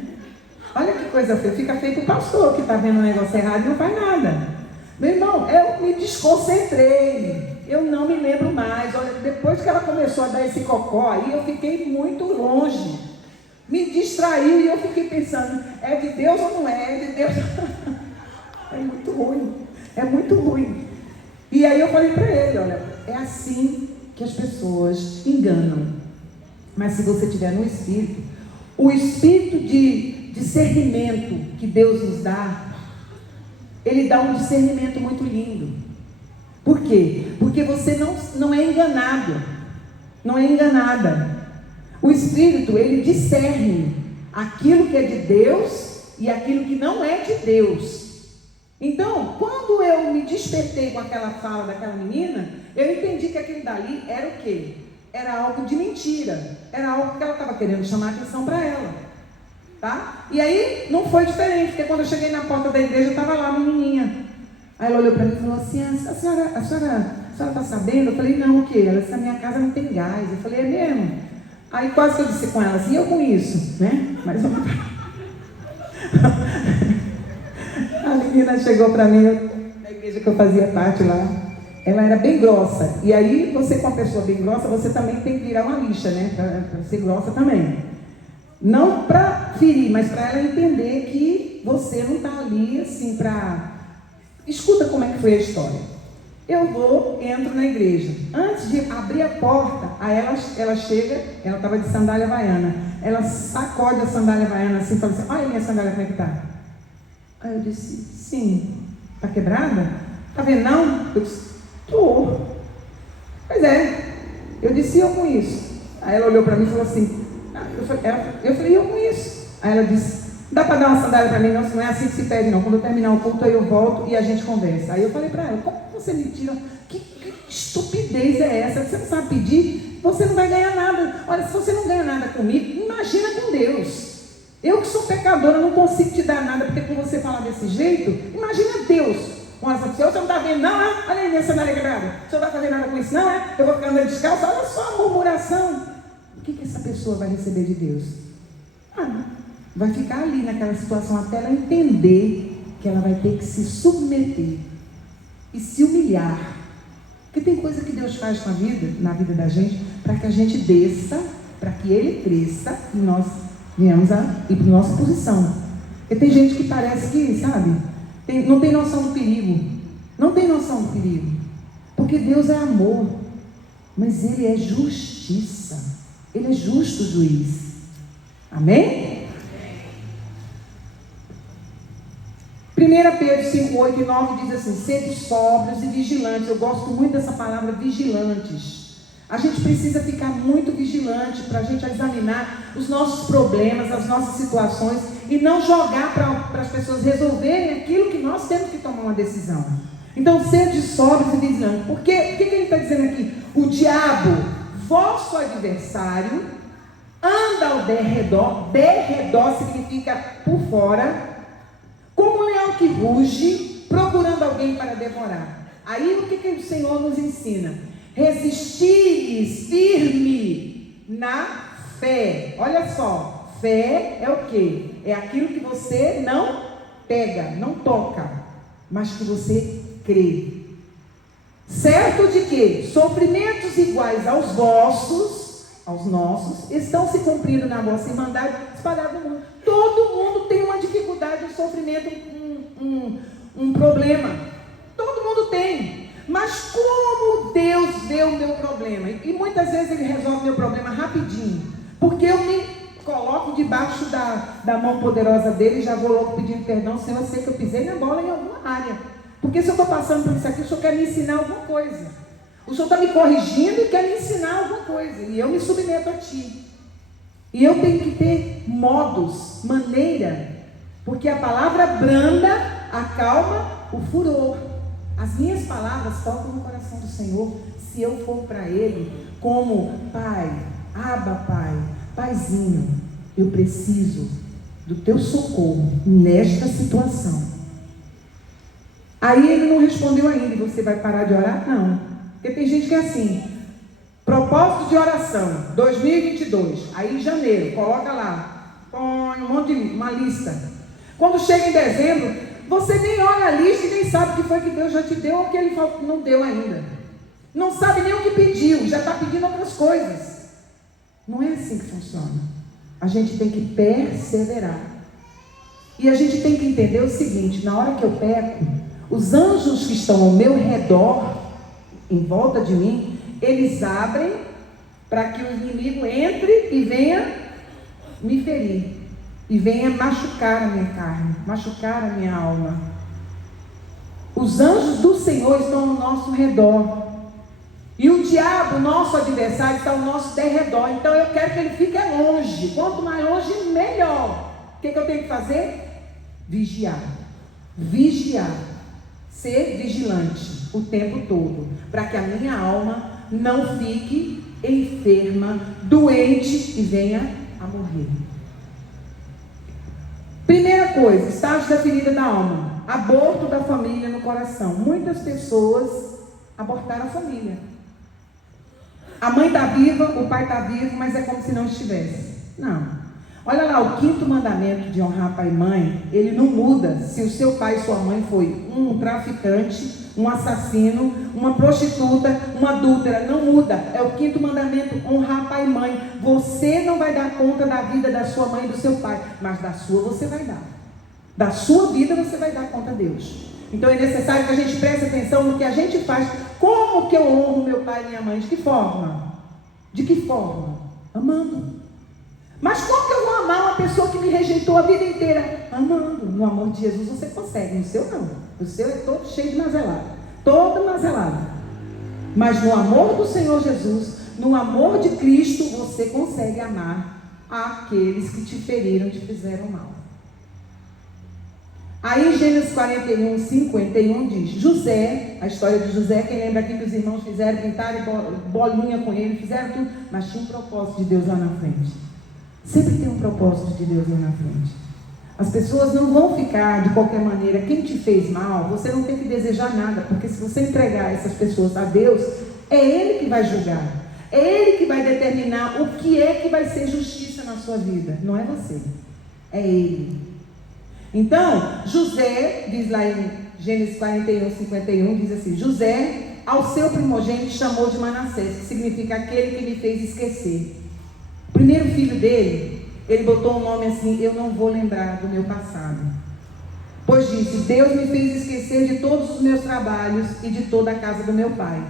Olha que coisa feia. Fica feio pro pastor que está vendo um negócio errado e não faz nada. Meu irmão, eu me desconcentrei. Eu não me lembro mais. Olha, depois que ela começou a dar esse cocó aí, eu fiquei muito longe. Me distraiu e eu fiquei pensando, é de Deus ou não é? É de Deus? É muito ruim. E aí eu falei para ele, olha, é assim que as pessoas enganam. Mas se você tiver no Espírito, o Espírito de discernimento que Deus nos dá, Ele dá um discernimento muito lindo. Por quê? Porque você não é enganado, não é enganada. O Espírito, ele discerne aquilo que é de Deus e aquilo que não é de Deus. Então, quando eu me despertei com aquela fala daquela menina, eu entendi que aquilo dali era o quê? Era algo de mentira. Era algo que ela estava querendo chamar atenção para ela. Tá? E aí, não foi diferente, porque quando eu cheguei na porta da igreja, estava lá a menininha. Aí ela olhou para mim e falou assim, a senhora está sabendo? Eu falei, não, o quê? Ela disse, na minha casa não tem gás. Eu falei, é mesmo? Aí quase que eu disse com ela assim, eu com isso, né? Mas a menina chegou para mim, na igreja que eu fazia parte lá, ela era bem grossa. E aí, você com uma pessoa bem grossa, você também tem que virar uma lixa, né? Para ser grossa também. Não para ferir, mas para ela entender que você não está ali assim para... Escuta como é que foi a história. Eu entro na igreja. Antes de abrir a porta, aí ela chega, ela estava de sandália havaiana. Ela sacode a sandália havaiana assim e fala assim, olha a minha sandália como é que está. Aí eu disse, sim. Está quebrada? Está vendo não? Eu disse, estou. Pois é. Eu disse, eu com isso. Aí ela olhou para mim e falou assim, eu falei, eu com isso. Aí ela disse, dá para dar uma sandália para mim? Não é assim que se pede não. Quando eu terminar o culto, aí eu volto e a gente conversa. Aí eu falei para ela, como você me tira? Que estupidez é essa? Você não sabe pedir? Você não vai ganhar nada. Olha, se você não ganha nada comigo, imagina com Deus. Eu que sou pecadora, não consigo te dar nada, porque quando você fala desse jeito, imagina Deus. Você não está vendo não, é? Olha aí minha sandália quebrada. Você não vai fazer nada com isso não, é? Eu vou ficar andando descalço, olha só a murmuração. O que essa pessoa vai receber de Deus? Vai ficar ali naquela situação até ela entender que ela vai ter que se submeter e se humilhar. Porque tem coisa que Deus faz com a vida, na vida da gente, para que a gente desça, para que Ele cresça e nós venhamos a ir para a nossa posição. Porque tem gente que parece que, sabe, não tem noção do perigo. Não tem noção do perigo. Porque Deus é amor, mas Ele é justiça. Ele é justo juiz. Amém? 1 Pedro 5, 8 e 9 diz assim, sede sóbrios e vigilantes. Eu gosto muito dessa palavra vigilantes. A gente precisa ficar muito vigilante para a gente examinar os nossos problemas, as nossas situações e não jogar para as pessoas resolverem aquilo que nós temos que tomar uma decisão. Então, sede sóbrios e vigilantes. Por quê? O que ele está dizendo aqui? O diabo, vosso adversário, anda ao derredor. Derredor significa por fora, como um leão que ruge, procurando alguém para devorar. Aí o que o Senhor nos ensina? Resistir firme na fé. Olha só, fé é o quê? É aquilo que você não pega, não toca, mas que você crê. Certo de que sofrimentos iguais aos vossos, aos nossos, estão se cumprindo na vossa irmandade espalhada no mundo. Todo mundo tem uma dificuldade, um sofrimento, um problema. Todo mundo tem. Mas como Deus vê o meu problema? E muitas vezes Ele resolve o meu problema rapidinho. Porque eu me coloco debaixo da mão poderosa dele e já vou logo pedindo perdão, Senhor, eu sei que eu pisei na bola em alguma área. Porque se eu estou passando por isso aqui, o Senhor quer me ensinar alguma coisa. O Senhor está me corrigindo e quer me ensinar alguma coisa. E eu me submeto a Ti. E eu tenho que ter modos, maneira. Porque a palavra branda acalma o furor. As minhas palavras tocam no coração do Senhor, se eu for para Ele como Pai, Abba Pai, Paizinho, eu preciso do Teu socorro nesta situação. Aí Ele não respondeu ainda, e você vai parar de orar? Não, porque tem gente que é assim, propósito de oração, 2022, aí em janeiro, coloca lá, põe uma lista. Quando chega em dezembro, você nem olha a lista e nem sabe o que foi que Deus já te deu ou o que Ele não deu ainda. Não sabe nem o que pediu, já está pedindo outras coisas. Não é assim que funciona. A gente tem que perseverar. E a gente tem que entender o seguinte, na hora que eu peco, os anjos que estão ao meu redor, em volta de mim, eles abrem para que o inimigo entre e venha me ferir. E venha machucar a minha carne, machucar a minha alma. Os anjos do Senhor estão ao nosso redor. E o diabo, nosso adversário, está ao nosso derredor. Então eu quero que ele fique longe. Quanto mais longe, melhor. O que eu tenho que fazer? Vigiar. Vigiar. Ser vigilante o tempo todo. Para que a minha alma não fique enferma, doente e venha a morrer. Primeira coisa, estágio da ferida da alma. Aborto da família no coração. Muitas pessoas abortaram a família. A mãe está viva, o pai está vivo, mas é como se não estivesse. Não. Olha lá, o 5º mandamento de honrar pai e mãe, ele não muda se o seu pai e sua mãe foi um traficante, um assassino, uma prostituta, uma adúltera. Não muda. É o 5º mandamento, honrar pai e mãe. Você não vai dar conta da vida da sua mãe e do seu pai, mas da sua você vai dar. Da sua vida você vai dar conta a Deus. Então é necessário que a gente preste atenção no que a gente faz. Como que eu honro meu pai e minha mãe? De que forma? De que forma? Amando. Mas como que eu vou amar uma pessoa que me rejeitou a vida inteira? Amando. No amor de Jesus você consegue, no seu não. O seu é todo cheio de mazelado. Todo mazelado. Mas no amor do Senhor Jesus, no amor de Cristo, você consegue amar aqueles que te feriram, te fizeram mal. Aí Gênesis 41, 51 diz, José, a história de José, quem lembra aqui que os irmãos fizeram, pintaram bolinha com ele, fizeram tudo, mas tinha um propósito de Deus lá na frente. Sempre tem um propósito de Deus lá na frente. As pessoas não vão ficar de qualquer maneira. Quem te fez mal, você não tem que desejar nada, porque se você entregar essas pessoas a Deus, é Ele que vai julgar. É Ele que vai determinar o que é que vai ser justiça na sua vida. Não é você, é Ele. Então, José, diz lá em Gênesis 41, 51, diz assim, José, ao seu primogênito, chamou de Manassés, que significa aquele que me fez esquecer. O primeiro filho dele, ele botou um nome assim, eu não vou lembrar do meu passado. Pois disse, Deus me fez esquecer de todos os meus trabalhos e de toda a casa do meu pai.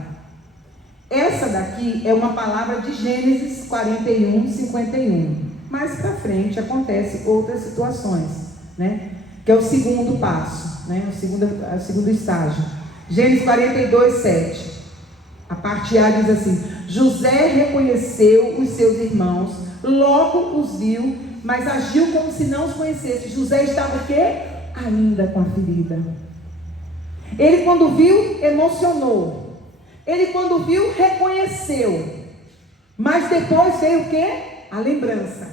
Essa daqui é uma palavra de Gênesis 41, 51. Mais para frente acontecem outras situações, né? Que é o segundo passo, né? O segundo estágio. Gênesis 42, 7. A parte A diz assim, José reconheceu os seus irmãos, logo os viu, mas agiu como se não os conhecesse. José estava o quê? Ainda com a ferida. Ele quando viu, emocionou. Ele quando viu, reconheceu. Mas depois veio o quê? A lembrança.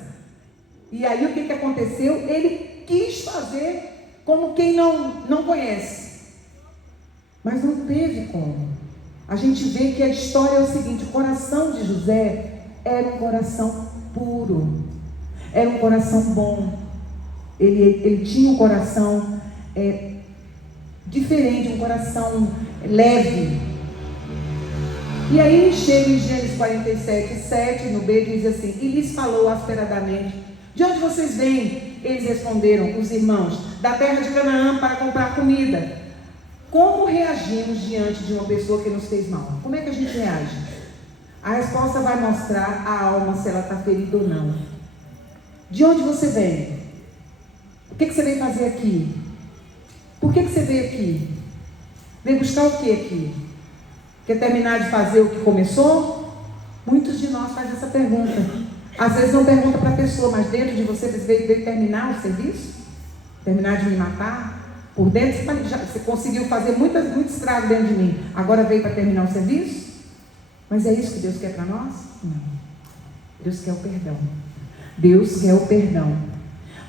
E aí o que aconteceu? Ele quis fazer como quem não conhece. Mas não teve como. A gente vê que a história é o seguinte, o coração de José era um coração puro. Era um coração bom. Ele tinha um coração diferente, um coração leve. E aí chega em Gênesis 47, 7, no B, diz assim, e lhes falou asperadamente, de onde vocês vêm? Eles responderam, os irmãos, da terra de Canaã para comprar comida. Como reagimos diante de uma pessoa que nos fez mal? Como é que a gente reage? A resposta vai mostrar a alma se ela está ferida ou não. De onde você vem? O que você veio fazer aqui? Por que você veio aqui? Veio buscar o que aqui? Quer terminar de fazer o que começou? Muitos de nós fazem essa pergunta. Às vezes não pergunta para a pessoa, mas dentro de você veio terminar o serviço? Terminar de me matar? Por dentro você conseguiu fazer muito estrago dentro de mim. Agora veio para terminar o serviço? Mas é isso que Deus quer para nós? Não. Deus quer o perdão. Deus quer o perdão.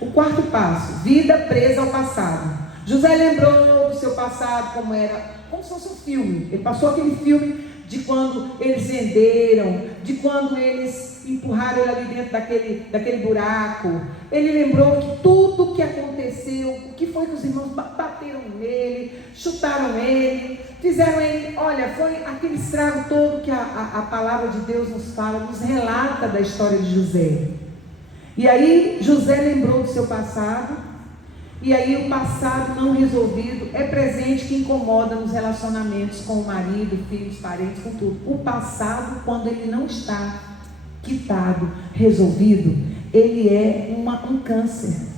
O quarto passo, vida presa ao passado. José lembrou do seu passado como era, como se fosse um filme. Ele passou aquele filme de quando eles venderam, de quando eles empurraram ele ali dentro daquele buraco. Ele lembrou que tudo que aconteceu, o que foi que os irmãos bateram nele, chutaram ele, fizeram ele, olha, foi aquele estrago todo que a palavra de Deus nos fala, nos relata da história de José. E aí José lembrou do seu passado, e aí o passado não resolvido é presente que incomoda nos relacionamentos com o marido, filhos, parentes, com tudo. O passado, quando ele não está quitado, resolvido, ele é um câncer.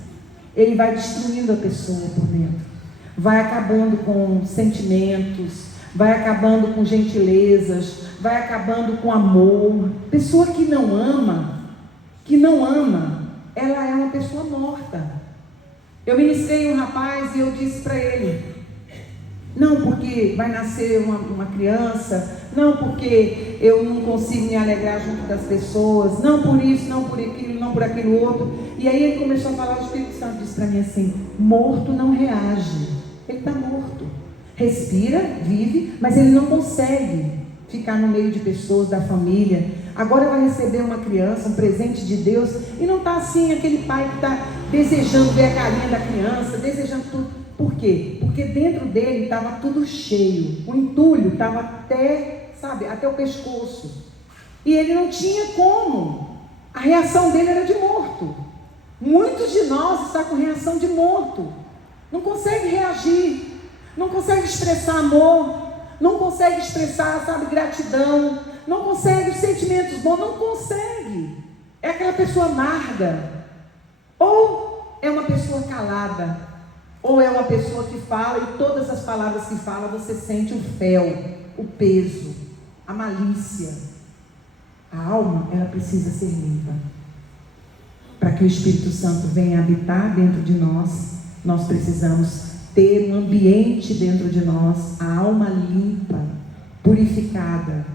Ele vai destruindo a pessoa por dentro, vai acabando com sentimentos, vai acabando com gentilezas, vai acabando com amor. Pessoa que não ama, ela é uma pessoa morta. Eu ministrei um rapaz e eu disse para ele, não porque vai nascer uma criança, não porque eu não consigo me alegrar junto das pessoas, não por isso, não por aquilo, não por aquilo outro. E aí ele começou a falar, o Espírito Santo disse para mim assim, morto não reage, ele está morto, respira, vive, mas ele não consegue. ficar no meio de pessoas da família. Agora vai receber uma criança, um presente de Deus, e não está assim aquele pai que está desejando ver a carinha da criança, desejando tudo. Por quê? Porque dentro dele estava tudo cheio, o entulho estava até, até o pescoço, e ele não tinha como. A reação dele era de morto. Muitos de nós estão com reação de morto, não consegue reagir, não consegue expressar amor, não consegue expressar, gratidão, não consegue os sentimentos bons, não consegue. É aquela pessoa amarga, ou é uma pessoa calada, ou é uma pessoa que fala e todas as palavras que fala você sente o fel, o peso, a malícia. A alma, ela precisa ser limpa. Para que o Espírito Santo venha habitar dentro de nós, nós precisamos ter um ambiente dentro de nós, a alma limpa, purificada.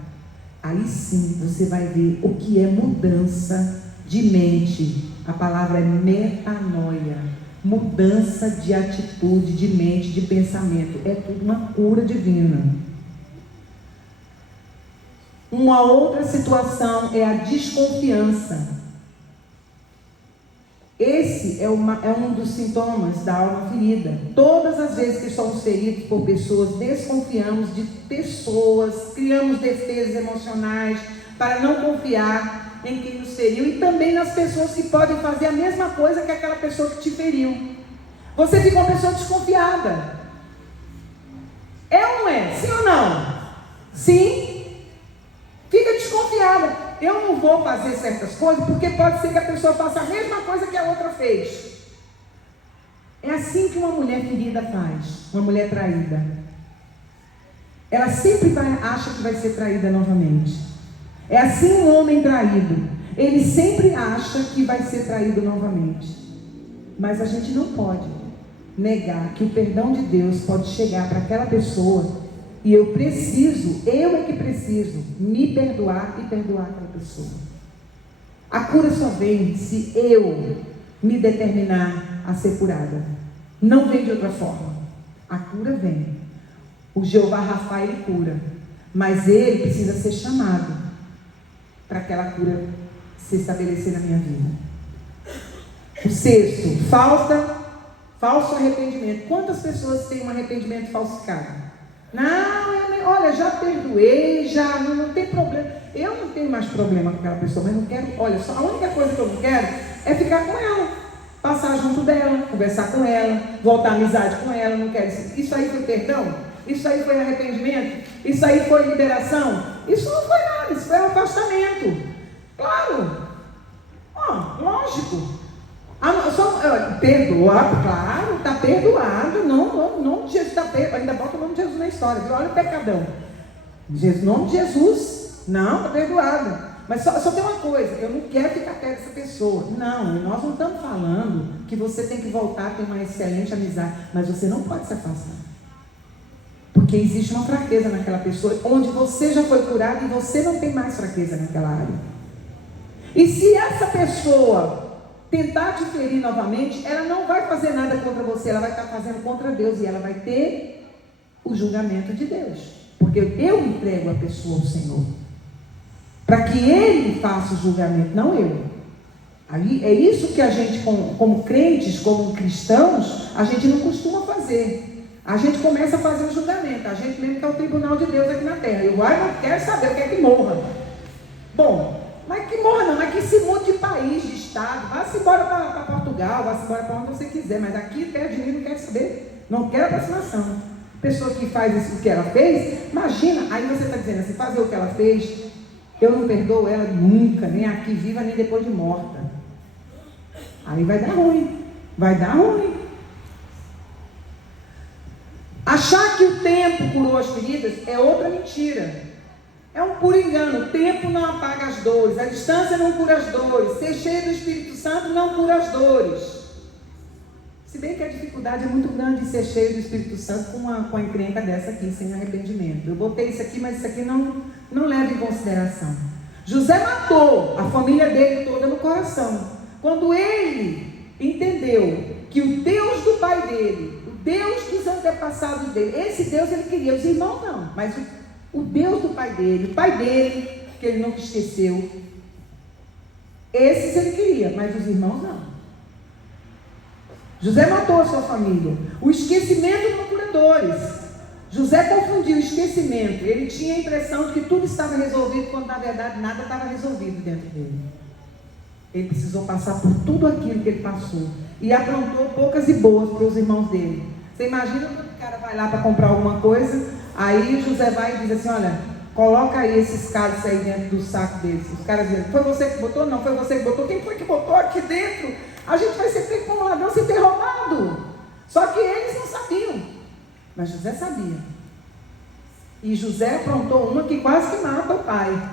Aí sim você vai ver o que é mudança de mente. A palavra é metanoia, mudança de atitude, de mente, de pensamento. É tudo uma cura divina. Uma outra situação é a desconfiança. Esse é um dos sintomas da alma ferida. Todas as vezes que somos feridos por pessoas, desconfiamos de pessoas, criamos defesas emocionais para não confiar em quem nos feriu e também nas pessoas que podem fazer a mesma coisa que aquela pessoa que te feriu. Você fica uma pessoa desconfiada. É ou não é? Sim ou não? Sim. Fica desconfiada. Eu não vou fazer certas coisas porque pode ser que a pessoa faça a mesma coisa que a outra fez. É assim que uma mulher ferida faz, uma mulher traída. Ela sempre acha que vai ser traída novamente. É assim um homem traído. Ele sempre acha que vai ser traído novamente. Mas a gente não pode negar que o perdão de Deus pode chegar para aquela pessoa. E eu é que preciso me perdoar e perdoar aquela pessoa. A cura só vem se eu me determinar a ser curada. Não vem de outra forma. A cura vem. O Jeová Rafa, ele cura. Mas ele precisa ser chamado para aquela cura se estabelecer na minha vida. O sexto, falso arrependimento. Quantas pessoas têm um arrependimento falsificado? Não, olha, já perdoei, já não tem problema. Eu não tenho mais problema com aquela pessoa, mas não quero. Olha, só a única coisa que eu não quero é ficar com ela, passar junto dela, conversar com ela, voltar à amizade com ela. Não quero isso. Isso aí foi perdão? Isso aí foi arrependimento? Isso aí foi liberação? Isso não foi nada, isso foi afastamento. Claro, lógico. Perdoar, claro, está perdoado. Não, o nome de Jesus está perdoado. Ainda bota o nome de Jesus na história, viu? Olha o pecadão. O nome de Jesus, não, está perdoado. Mas só tem uma coisa, eu não quero ficar perto dessa pessoa. Não, nós não estamos falando que você tem que voltar a ter uma excelente amizade, mas você não pode se afastar. Porque existe uma fraqueza naquela pessoa, onde você já foi curado e você não tem mais fraqueza naquela área. E se essa pessoa tentar te ferir novamente, ela não vai fazer nada contra você, ela vai estar fazendo contra Deus, e ela vai ter o julgamento de Deus, porque eu entrego a pessoa ao Senhor, para que Ele faça o julgamento, não eu. Aí é isso que a gente, como crentes, como cristãos, a gente não costuma fazer. A gente começa a fazer o julgamento, a gente mesmo que é o tribunal de Deus aqui na terra. Eu não quero saber, eu quero que morra. Bom, mas que morra não, mas que se mude de país, de estado, vá-se embora para Portugal, vá-se embora para onde você quiser, mas aqui perto de mim não quero saber, não quero aproximação. Pessoa que faz isso, o que ela fez, imagina, aí você está dizendo assim, fazer o que ela fez, eu não perdoo ela nunca, nem aqui viva, nem depois de morta. Aí vai dar ruim, vai dar ruim. Achar que o tempo curou as feridas é outra mentira. É um puro engano. O tempo não apaga as dores, a distância não cura as dores, ser cheio do Espírito Santo não cura as dores. Se bem que a dificuldade é muito grande de ser cheio do Espírito Santo com a encrenca dessa aqui, sem arrependimento. Eu botei isso aqui, mas isso aqui não leva em consideração. José matou a família dele toda no coração. Quando ele entendeu que o Deus do pai dele, o Deus dos antepassados dele, esse Deus ele queria, os irmãos não, mas o Deus do pai dele, o pai dele, que ele nunca esqueceu. Esses ele queria, mas os irmãos não. José matou a sua família. O esquecimento dos procuradores. José confundiu o esquecimento. Ele tinha a impressão de que tudo estava resolvido, quando na verdade nada estava resolvido dentro dele. Ele precisou passar por tudo aquilo que ele passou. E aprontou poucas e boas para os irmãos dele. Você imagina quando o cara vai lá para comprar alguma coisa, aí José vai e diz assim, olha, coloca aí esses cálices aí dentro do saco deles. Os caras dizem, foi você que botou? Não, foi você que botou. Quem foi que botou aqui dentro? A gente vai ser feito como ladrão sem ter roubado. Só que eles não sabiam. Mas José sabia. E José aprontou uma que quase que mata o pai.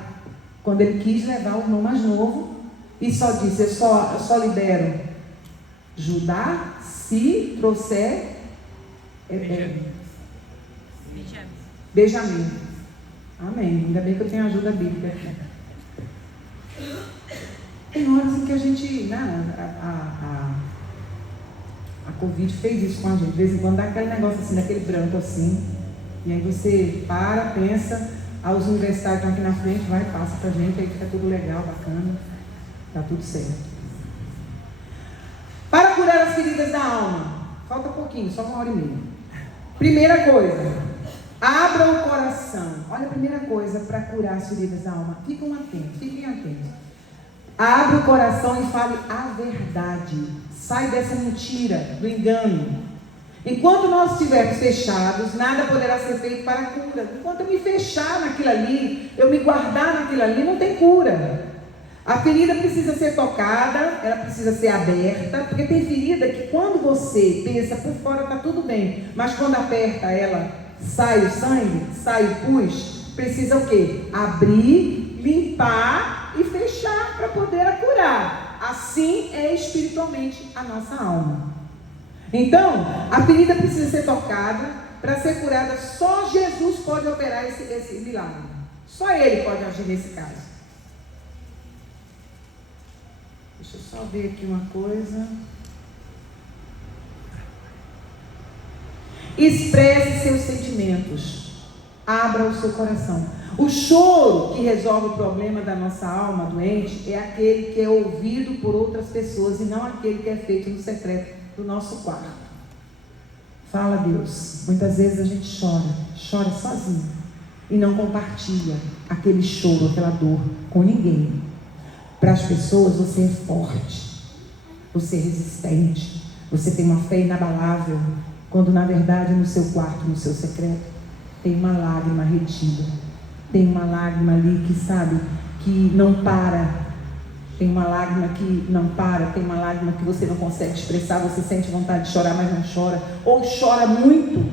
Quando ele quis levar o irmão mais novo e só disse, eu só libero Judá se trouxer Benjamim. Amém. Ainda bem que eu tenho ajuda bíblica aqui. Tem horas em que a gente, a Covid fez isso com a gente. De vez em quando dá aquele negócio assim, daquele branco assim. E aí você para, pensa, os universitários estão aqui na frente, vai, passa pra gente, aí fica tudo legal, bacana, tá tudo certo. Para curar as feridas da alma, falta pouquinho, só 1h30. Primeira coisa, abra o coração. Olha a primeira coisa para curar as feridas da alma. Fiquem atentos. Abra o coração e fale a verdade. Sai dessa mentira, do engano. Enquanto nós estivermos fechados, nada poderá ser feito para a cura. Enquanto eu me fechar naquilo ali, eu me guardar naquilo ali, não tem cura. A ferida precisa ser tocada, ela precisa ser aberta, porque tem ferida que quando você pensa por fora está tudo bem, mas quando aperta ela, sai o sangue, sai o pus, precisa o quê? Abrir, limpar e fechar para poder curar. Assim é espiritualmente a nossa alma. Então, a ferida precisa ser tocada para ser curada. Só Jesus pode operar esse milagre. Só Ele pode agir nesse caso. Deixa eu só ver aqui uma coisa. Expresse seus sentimentos. Abra o seu coração. O choro que resolve o problema da nossa alma doente é aquele que é ouvido por outras pessoas e não aquele que é feito no secreto do nosso quarto. Fala, Deus. Muitas vezes a gente chora sozinho e não compartilha aquele choro, aquela dor com ninguém. Para as pessoas você é forte, você é resistente, você tem uma fé inabalável, quando na verdade no seu quarto, no seu secreto, tem uma lágrima retida, tem uma lágrima ali que sabe, que não para. Tem uma lágrima que não para, tem uma lágrima que você não consegue expressar, você sente vontade de chorar, mas não chora, ou chora muito,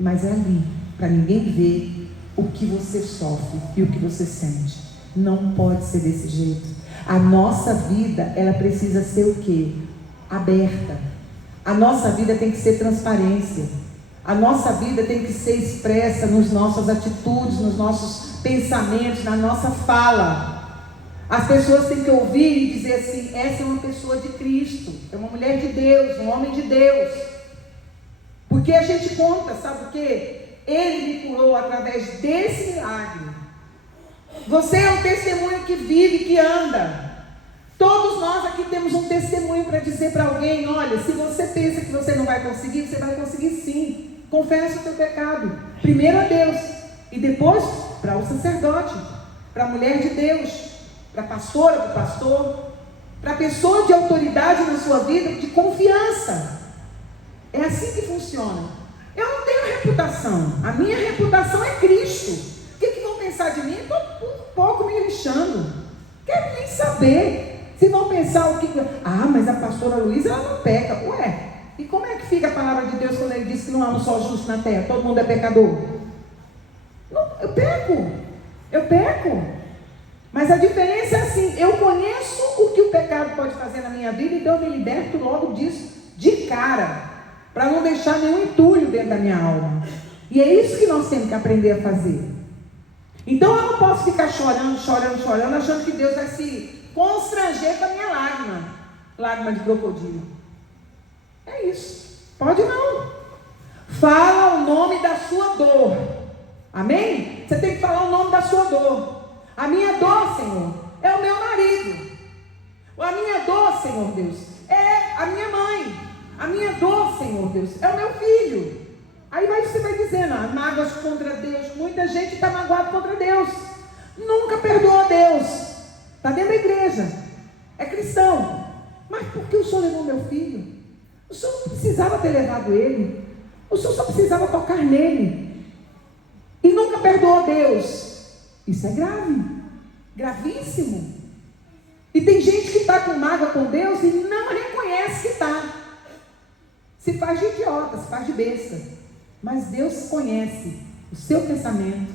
mas é ali, para ninguém ver o que você sofre e o que você sente. Não pode ser desse jeito. A nossa vida, ela precisa ser o quê? Aberta. A nossa vida tem que ser transparência. A nossa vida tem que ser expressa nas nossas atitudes, nos nossos pensamentos, na nossa fala. As pessoas têm que ouvir e dizer assim, essa é uma pessoa de Cristo, é uma mulher de Deus, um homem de Deus. Porque a gente conta, sabe o quê? Ele me curou através desse milagre. Você é um testemunho que vive, que anda. Todos nós aqui temos um testemunho para dizer para alguém, olha, se você pensa que você não vai conseguir, você vai conseguir sim. Confessa o teu pecado. Primeiro a Deus e depois para o sacerdote, para a mulher de Deus, para a pastora, para o pastor, para a pessoa de autoridade na sua vida, de confiança. É assim que funciona. Eu não tenho reputação, a minha reputação é Cristo. O que vão pensar de mim? Estou um pouco me lixando, quero nem saber. Se vão pensar o que... mas a pastora Luísa, ela não peca. Ué, e como é que fica a palavra de Deus quando ele diz que não há um só justo na terra, todo mundo é pecador? Não, eu peco. Mas a diferença é assim, eu conheço o que o pecado pode fazer na minha vida, então eu me liberto logo disso, de cara, para não deixar nenhum entulho dentro da minha alma. E é isso que nós temos que aprender a fazer. Então eu não posso ficar chorando, achando que Deus vai se constranger com a minha lágrima de crocodilo. É isso, pode não. Fala o nome da sua dor. Amém? Você tem que falar o nome da sua dor. A minha dor, Senhor, é o meu marido. A minha dor, Senhor Deus, é a minha mãe. A minha dor, Senhor Deus, é o meu filho. Aí você vai dizendo, mágoas contra Deus. Muita gente está magoada contra Deus. Nunca perdoou a Deus. Está dentro da igreja. É cristão. Mas por que o Senhor levou meu filho? O Senhor não precisava ter levado ele. O Senhor só precisava tocar nele. E nunca perdoou a Deus. Isso é grave. Gravíssimo. E tem gente que está com mágoa com Deus e não reconhece que está. Se faz de idiota, se faz de besta. Mas Deus conhece o seu pensamento,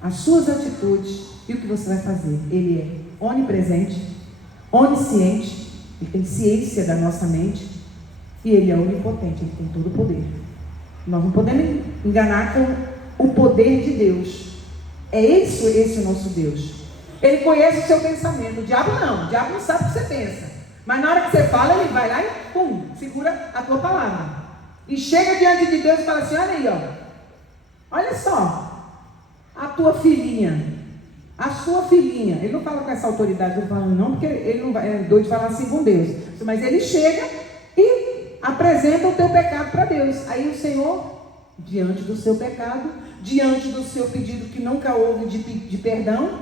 as suas atitudes e o que você vai fazer. Ele é onipresente, onisciente, Ele tem ciência da nossa mente e Ele é onipotente, Ele tem todo o poder. Nós não podemos enganar com o poder de Deus. É esse o nosso Deus. Ele conhece o seu pensamento. O diabo não sabe o que você pensa. Mas na hora que você fala, ele vai lá e pum, segura a tua palavra. E chega diante de Deus e fala assim, olha aí, olha só, a tua filhinha, a sua filhinha. Ele não fala com essa autoridade, eu falo não, porque ele não vai, é doido de falar assim com Deus. Mas ele chega e apresenta o teu pecado para Deus. Aí o Senhor, diante do seu pecado, diante do seu pedido que nunca houve de perdão,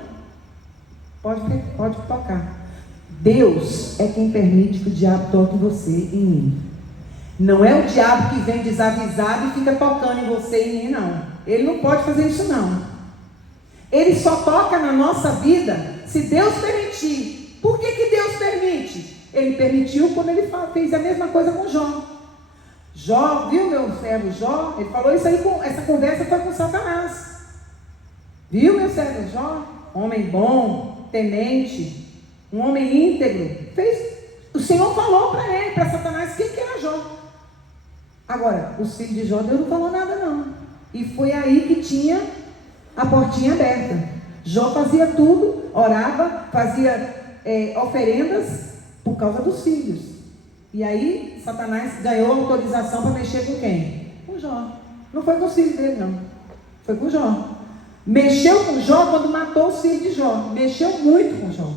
pode tocar. Deus é quem permite que o diabo toque em você e em mim. Não é o diabo que vem desavisado e fica tocando em você e em mim, não. Ele não pode fazer isso, não. Ele só toca na nossa vida se Deus permitir. Por que Deus permite? Ele permitiu quando ele fez a mesma coisa com Jó. Jó, viu meu servo Jó? Ele falou isso aí, essa conversa foi com Satanás. Viu meu servo Jó? Homem bom, temente, um homem íntegro. O Senhor falou para ele, para Satanás, quem que era Jó. Agora, os filhos de Jó, Deus não falou nada não. E foi aí que tinha a portinha aberta. Jó fazia tudo, orava, fazia oferendas por causa dos filhos. E aí Satanás ganhou autorização para mexer com quem? Com Jó. Não foi com os filhos dele não. Foi com Jó. Mexeu com Jó quando matou os filhos de Jó. Mexeu muito com Jó.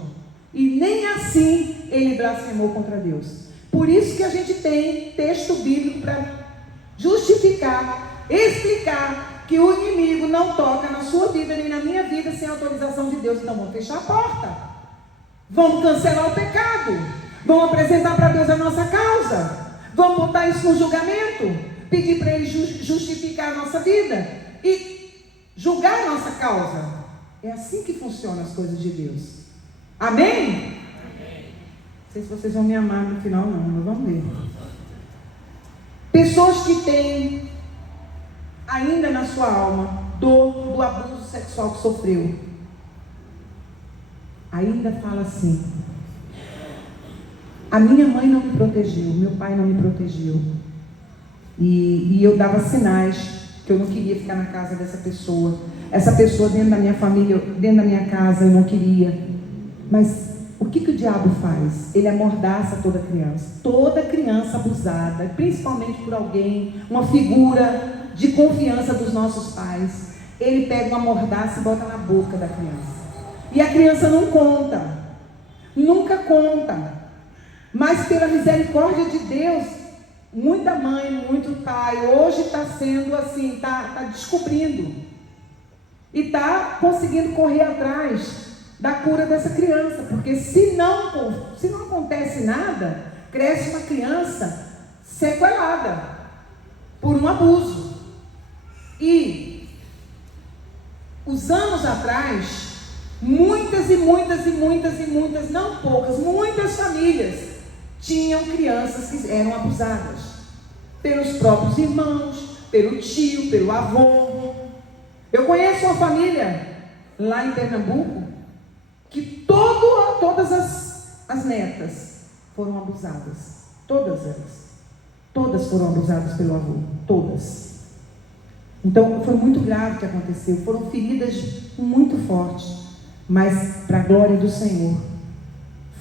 E nem assim ele blasfemou contra Deus. Por isso que a gente tem texto bíblico para justificar, explicar que o inimigo não toca na sua vida nem na minha vida sem autorização de Deus. Então vamos fechar a porta. Vamos cancelar o pecado. Vamos apresentar para Deus a nossa causa. Vamos botar isso no julgamento. Pedir para Ele justificar a nossa vida e julgar a nossa causa. É assim que funcionam as coisas de Deus. Amém? Amém. Não sei se vocês vão me amar no final não, mas vamos ver. Pessoas que têm ainda na sua alma dor do abuso sexual que sofreu, ainda fala assim: a minha mãe não me protegeu, meu pai não me protegeu, e eu dava sinais que eu não queria ficar na casa dessa pessoa. Essa pessoa dentro da minha família, dentro da minha casa, eu não queria. Mas o que o diabo faz? Ele amordaça toda criança abusada, principalmente por alguém, uma figura de confiança dos nossos pais. Ele pega uma mordaça e bota na boca da criança. E a criança não conta, nunca conta. Mas pela misericórdia de Deus, muita mãe, muito pai, hoje está sendo assim, está descobrindo. E está conseguindo correr atrás da cura dessa criança. Porque se não acontece nada, cresce uma criança sequelada por um abuso. E os anos atrás, muitas, não poucas, muitas famílias tinham crianças que eram abusadas pelos próprios irmãos, pelo tio, pelo avô. Eu conheço uma família lá em Pernambuco que todas as netas foram abusadas. Todas elas. Todas foram abusadas pelo avô. Todas. Então foi muito grave o que aconteceu. Foram feridas muito fortes. Mas para a glória do Senhor,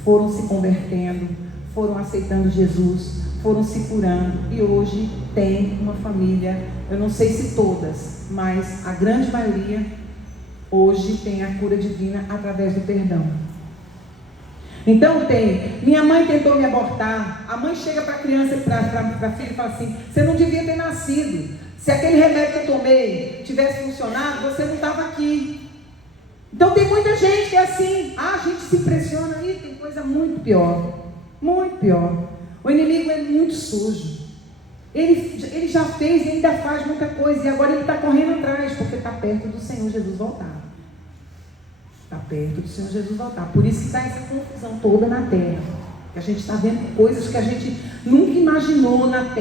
foram se convertendo, foram aceitando Jesus, foram se curando e hoje tem uma família, eu não sei se todas, mas a grande maioria hoje tem a cura divina através do perdão. Então minha mãe tentou me abortar, a mãe chega para a criança, para a filha e fala assim, você não devia ter nascido, se aquele remédio que eu tomei tivesse funcionado, você não estava aqui. Então tem muita gente que é assim, a gente se impressiona, e tem coisa muito pior, muito pior. O inimigo é muito sujo, ele já fez e ainda faz muita coisa, e agora ele está correndo atrás, porque está perto do Senhor Jesus voltar. Está perto do Senhor Jesus voltar. Por isso que está essa confusão toda na terra. Que a gente está vendo coisas que a gente nunca imaginou na terra.